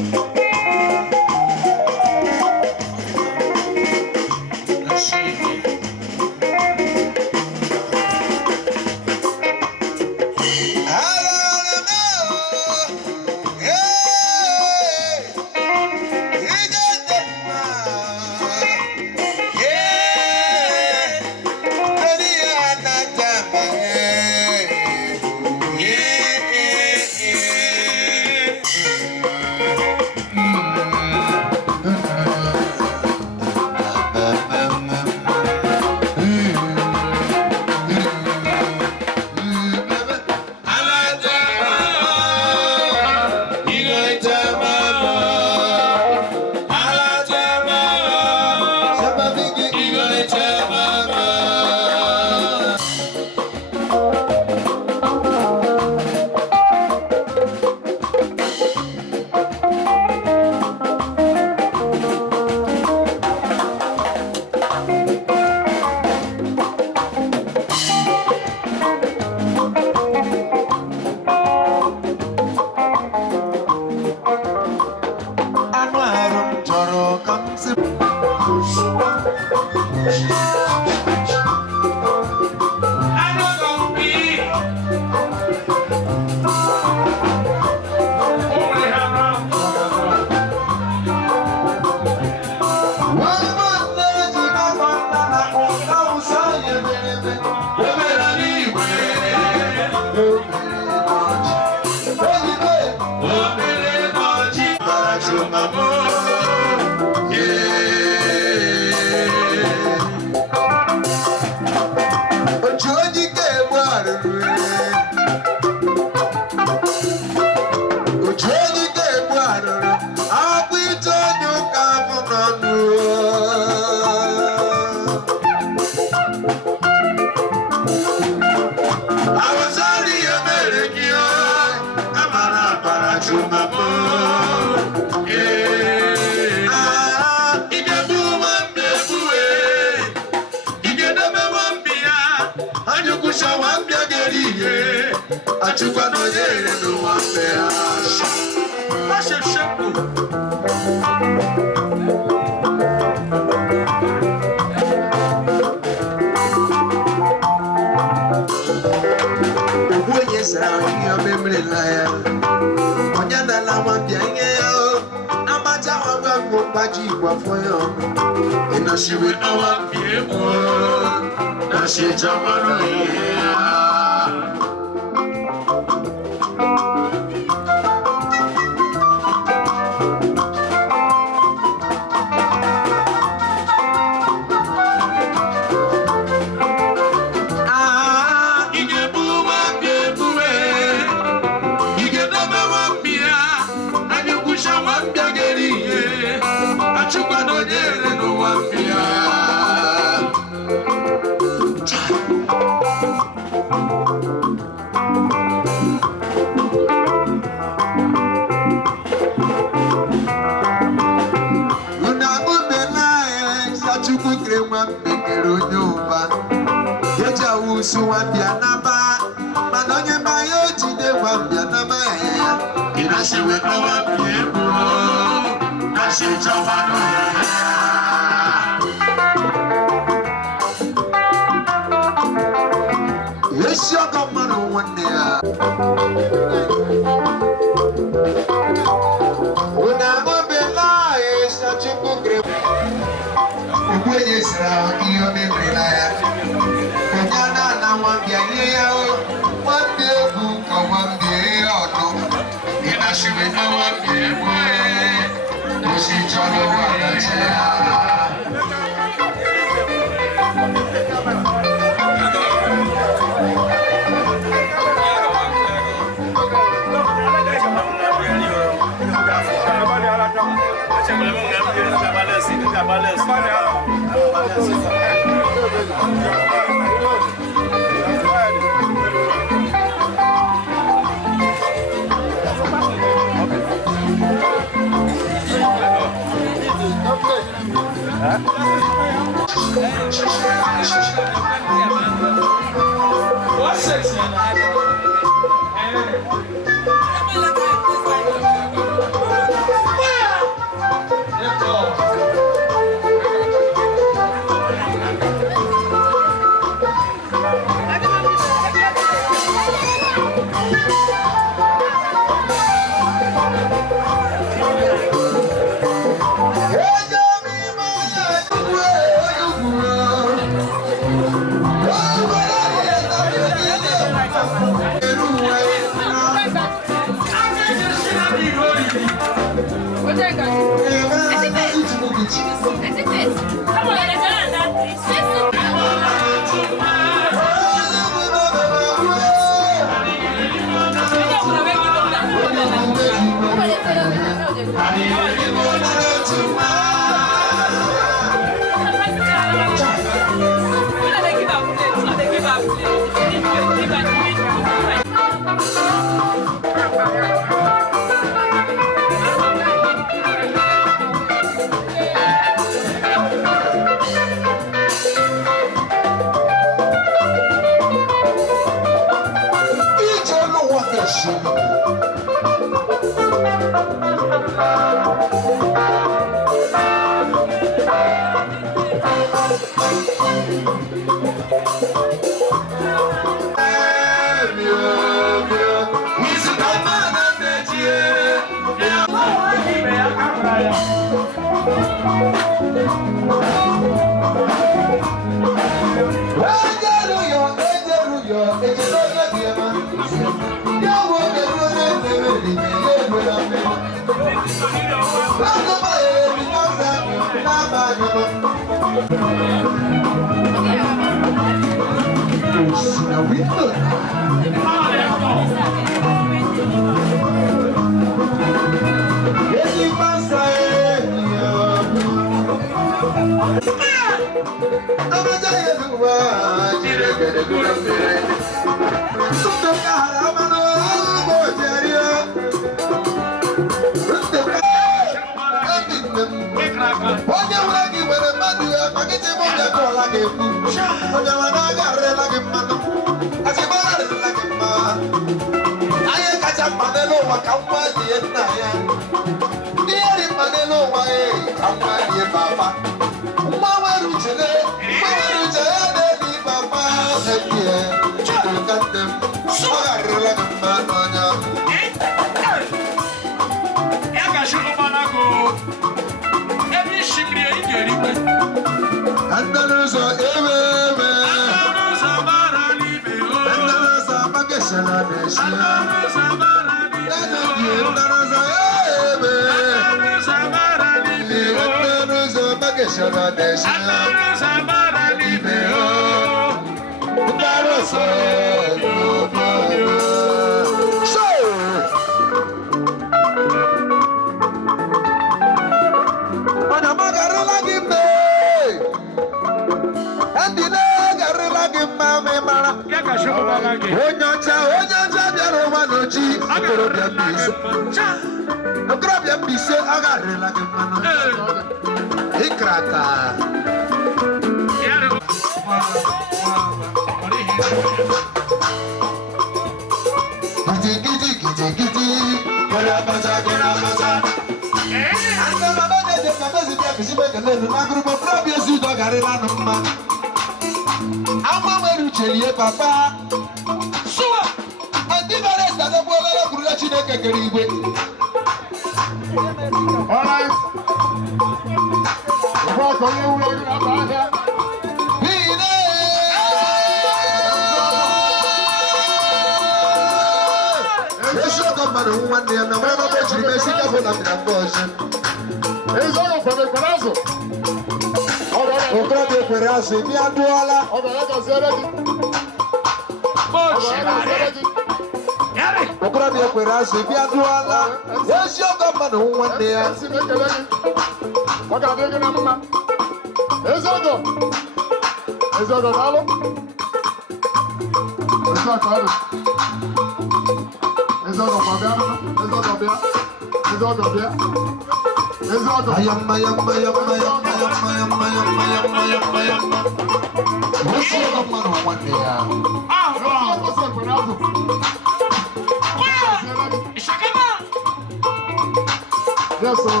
Yes, sir.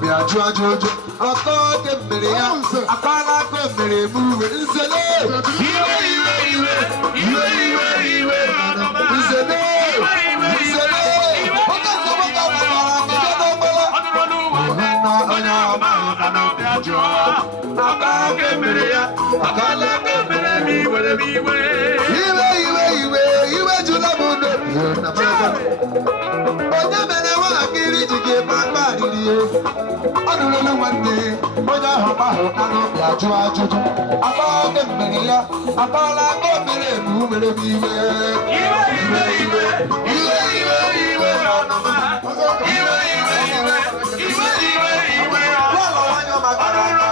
Bịa jụọ ajụjụ ọkọ oke mmiri ya akpala aka mmiri eme uwe nzele iwe iwe iwe iwe iwe iwe nzele nzele oke nsogbu ka gbara nke n'ọgbara onye ọma bịa jụọ aka oke mmiri ya akpala aka mmiri eme iwe iwe iwe iwe iwe jụla m n'obi onye mere nwatakịrị ji gị kpakpa riri ọ nụrụ olu nwanne onye ahụ ahụ anụ bịa jụọ ajụjụ akpa oke mmiri ya akpala aka mere ebu mere m iwe iwe iwe iwe iwe iwe iwe ọnụma iwe iwe iwe iwe iwe iwe ụlọ nwanyị ọmakara aka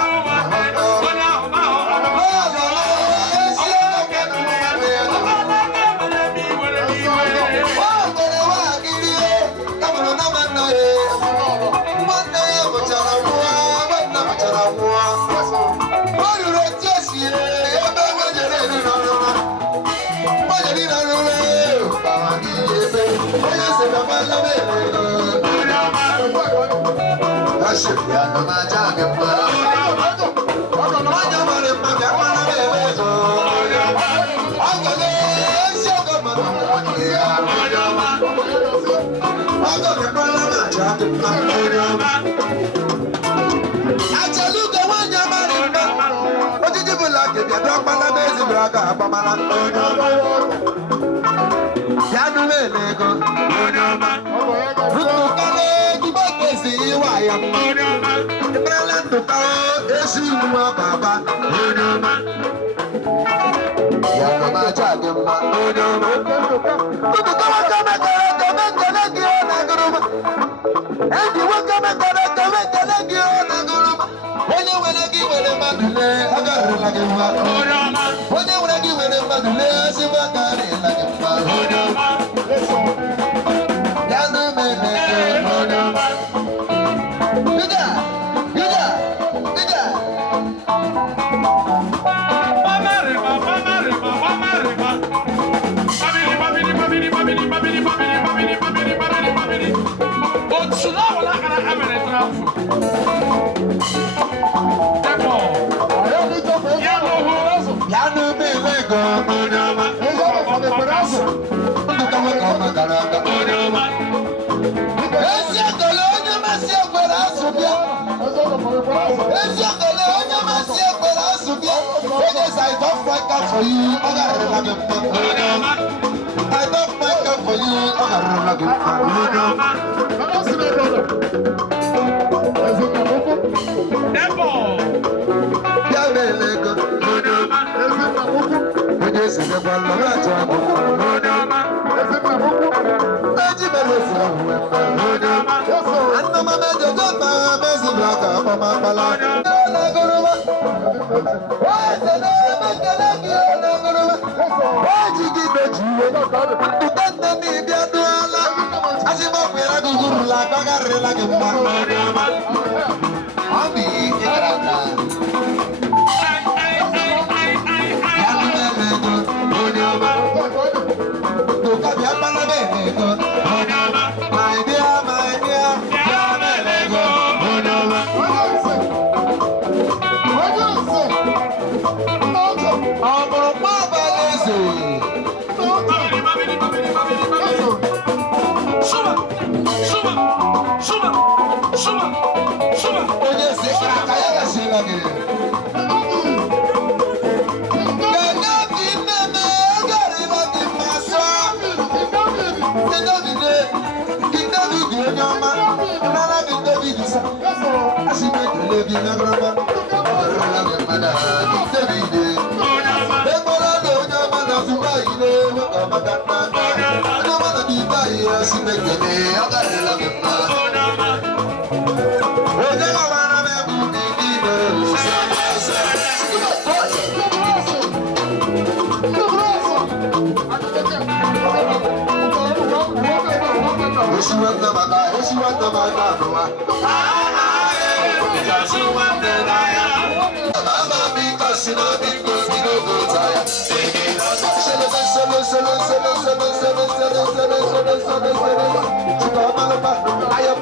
I am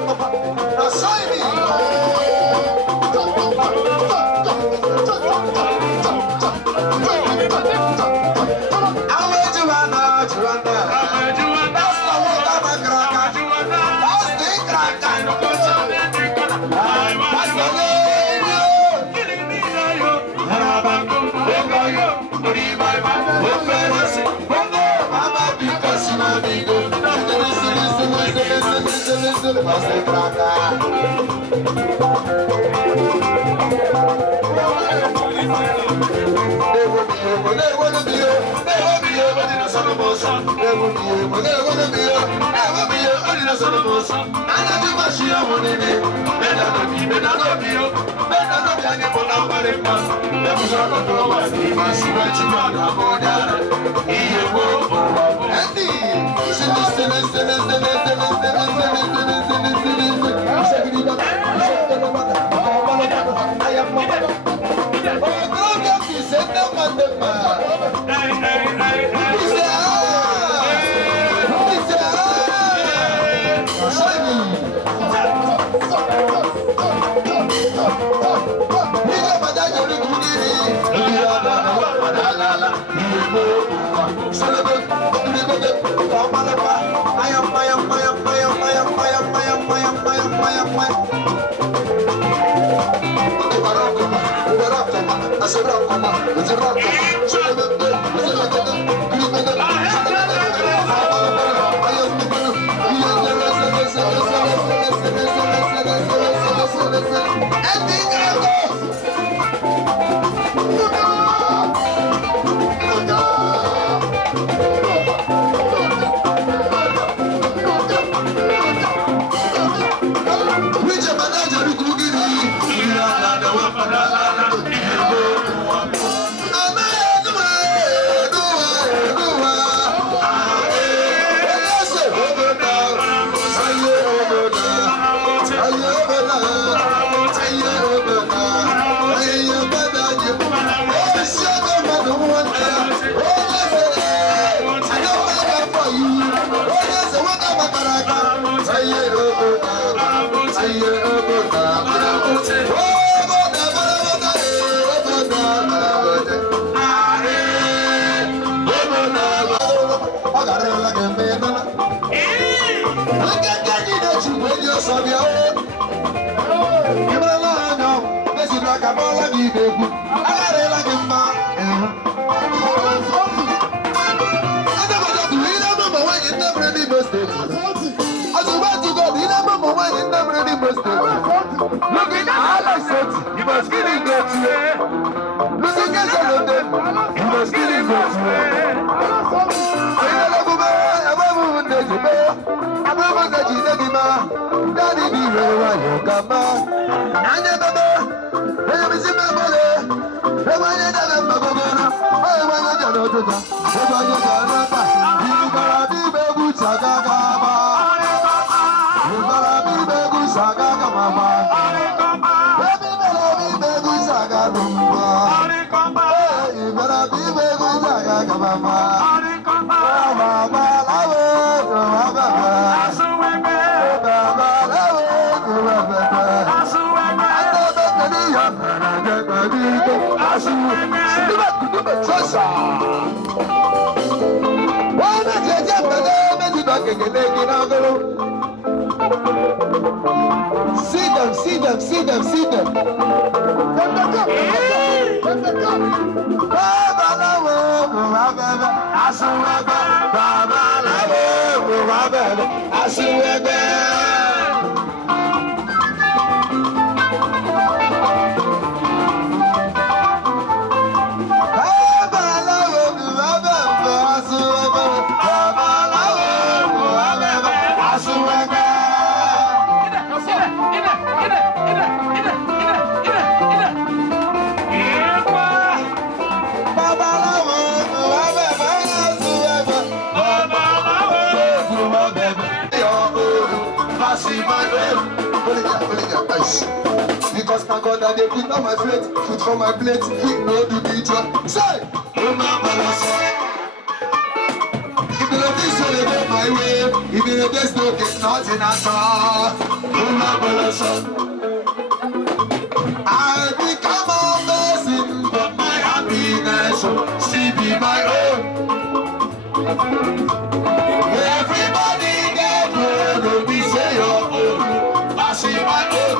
See them. Because my God that they put on my plate, food for my plate, he know the teacher. Say, if the ladies so they go my way, if the ladies don't get nothing at all, I become a blessing, but my happiness, she be my own. Everybody get road, we say your own, I see my own.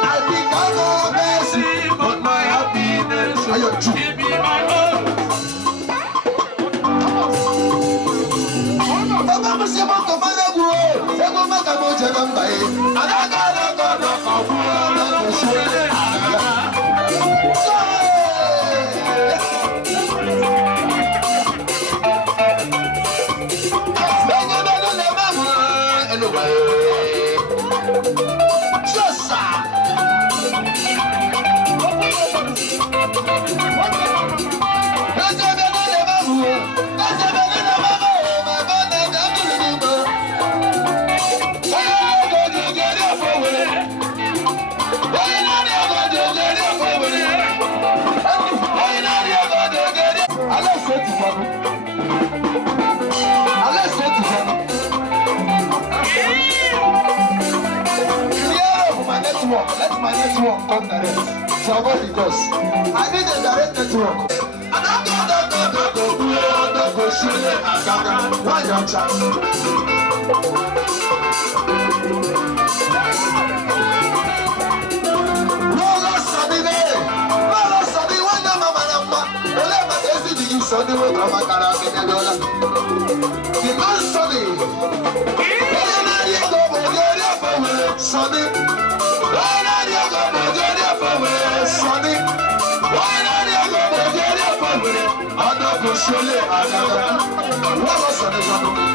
I become a blessing, but my happiness, she be my own. Baba, você vai tomar na my network come direct to avoid the cost. I need a direct network. Why don't chat? Sunday will come back around in the dollar. The man Sunday. Sunday. Why not you go for Sunday? Why not you go for I don't go surely. What was Sunday?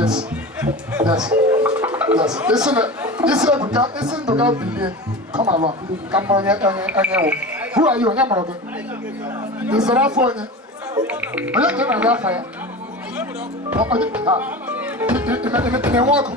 Yes. Listen to God be come along. Come on, who are you? Is that for you? I don't know that fire. In walk.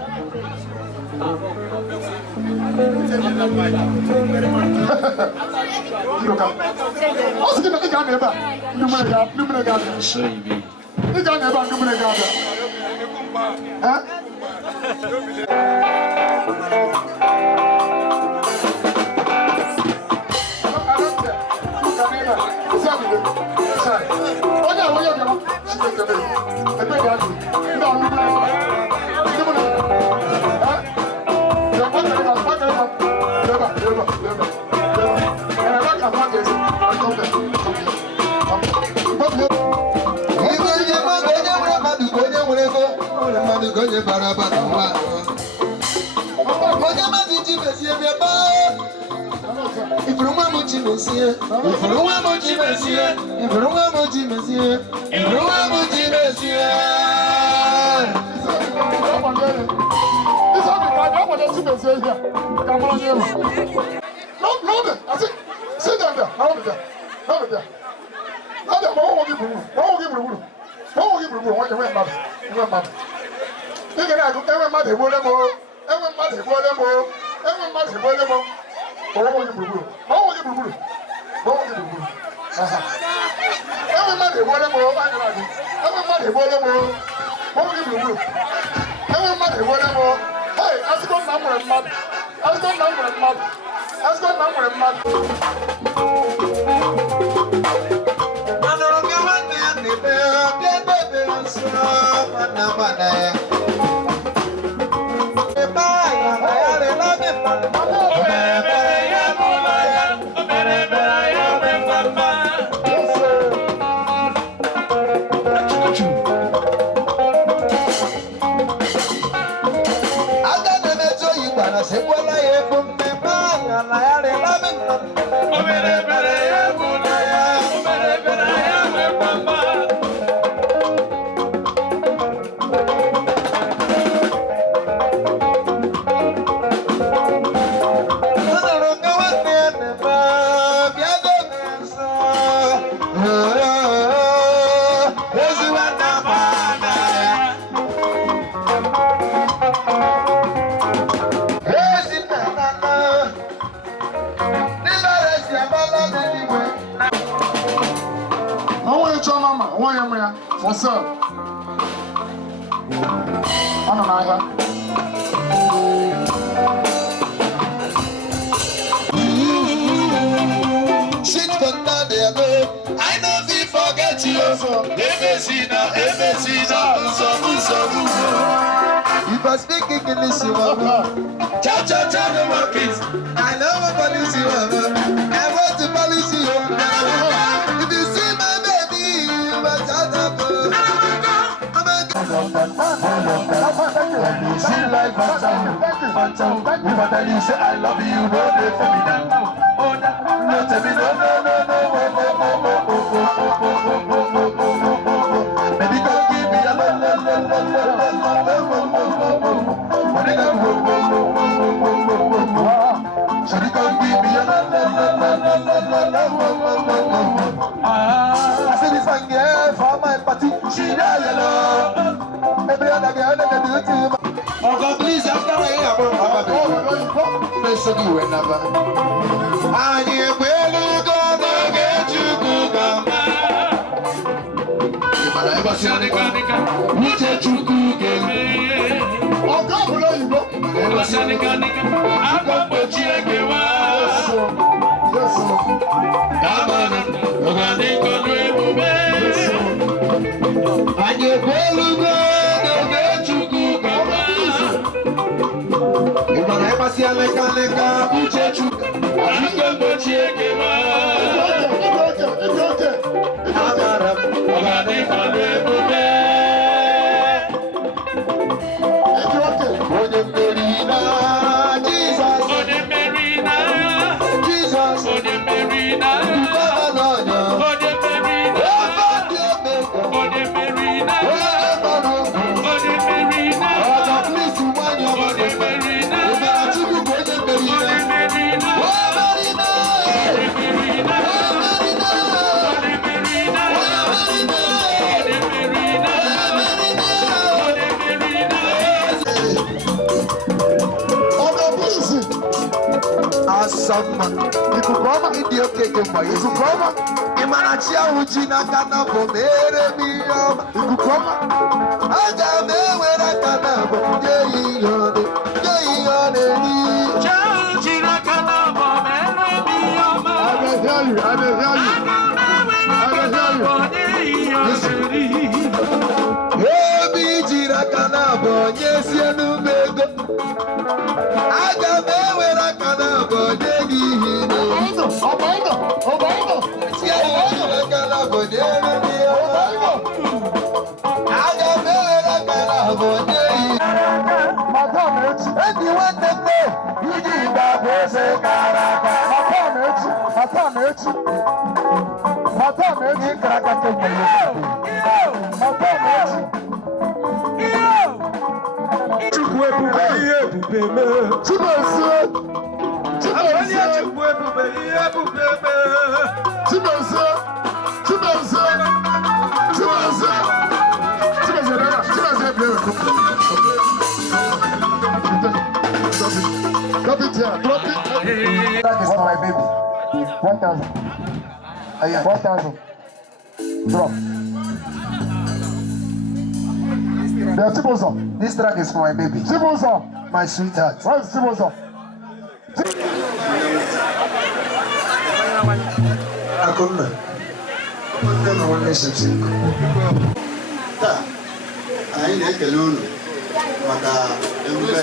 Everybody, what am I? Everybody, what am I? What will you do? Everybody, what am I? Hey, ask God number and map. Ask God number and map. Ask God number and map. What's up? I don't know. Shit from down there, no. I know we forget you. If I speak English, you are cha cha cha the markets. I know what policy you are. I want the policy you are. If you see my baby, you must shut up. You see like Phantom. If I tell you say I love you, no day for me now. Oh, no, tell me no. Baby, don't give me a Shawty, don't give me a I said this one girl for my party, she die yellow. Every other girl that can do it to you. Oh God, please, after I hear about please show me whenever. And you will gonna get you good. If I ever see a which you good. Oh God, below you go. Never see a I'm going to check you out. Yes, sir. Come on, you're going to go to and you will get you good. If I ever see a lega, which you I'm going to check you out. Someone, you could come in the okay for you. You could come. Iheanacho Ujina kana bomere miyom. You could come. Aga me wera kana bomere yode. Yode ni. Cha Ujina kana bomere miyom. I can hear you. I can hear you. I can hear you. Ebi jira kana bonye sienu mego. Aga me wera kana bonye. Drop it here. That is for my baby. 1,000. 4,000. Drop. There's Sibosa. This track is for my baby, Sibosa. my sweetheart. Where's Sibosa? Akunna. Ụmụnne na nwanne Shepsiko. Taa, anyị na-ekele unu maka emume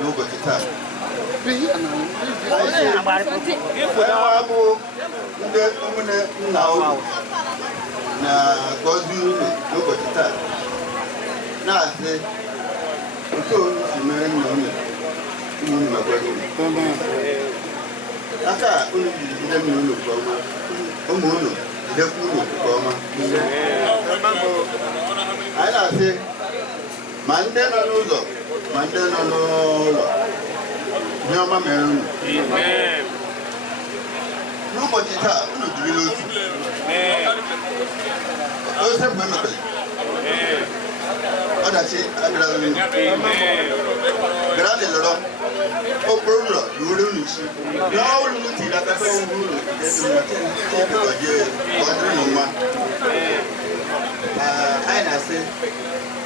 n'ụbọchị taa. Bụ ndị ụmụnne nna unu na-agọzi unu n'ụbọchị taa, na-asị otu unu si mere nna unu unu mekwara unu. Aka unu jiri jide nna unu nke ọma, ụmụ unu jidekwa unu nke ọma. Anyị na-asị ma ndị nọ n'ụzọ ma ndị nọ n'ụlọ, ihe ọma mere unu. N'ụbọchị taa unu jirila otu ose mgbe emebere ọdachi abịara unu. Gara dị lọrọ okporo ụlọ ruoro unu isi n'ọrụ unu tiri aka ugwu unu ọdịrị unu mma. Anyị na-asị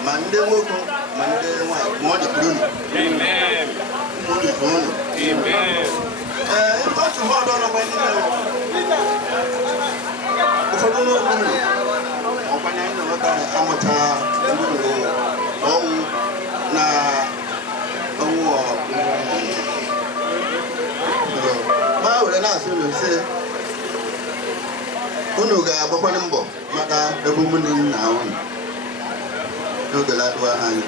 ma ndị nwoke ma ndị nwaanyị ma ọ dịkwuru unu ụmụ unu ife unu. Otu bọọdụ ọnọkwa n'ime ụfọdụ n'okwu unu ọkwanye anyị na nwoke amụcha ndị ọnwụ na ọnwụ ma were na-asị unu sị unu ga-agbakwanye mbọ maka ebe ụmụnne nna unu n'oge na-atụwa anyị.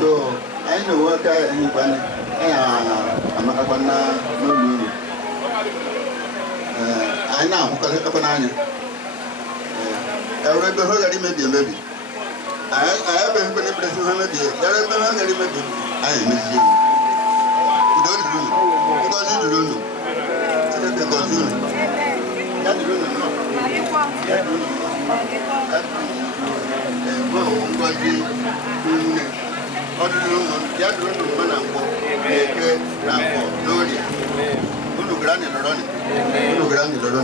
So anyị na nwoke anyị gbanye anyị amakakwa n'ụlọ unu. Anyị na-ahụkarịkwa n'anya ewere ebe ha gara imebi emebi, anyị ebe mkpere mkpere ha mebie gara ebe ha gara imebi anyị emezie udo dịrị unu, ngọzi dịrị unu, Chineke gọzie unu, ya dịrị unu ya dịrị unu ngọzi nne ọ dịrị unu, ya dịrị unu mma na mkpọ na eke na mkpọ n'orie unu gara anyị lọrọ unu gara anyị lọrọ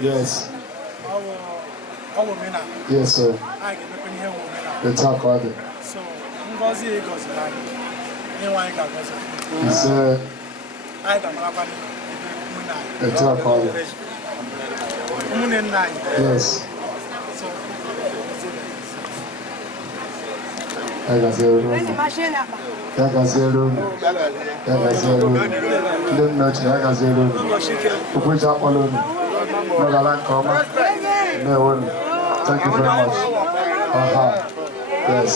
Yes. Yes, sir. It's our father. So, Ngozi Egozi Lagi. It's it's our father. Yes. I can see you. I can see you. I can see you. Don't know. I can see you. To push up all on. No, the line come. No, thank you very much. Yes.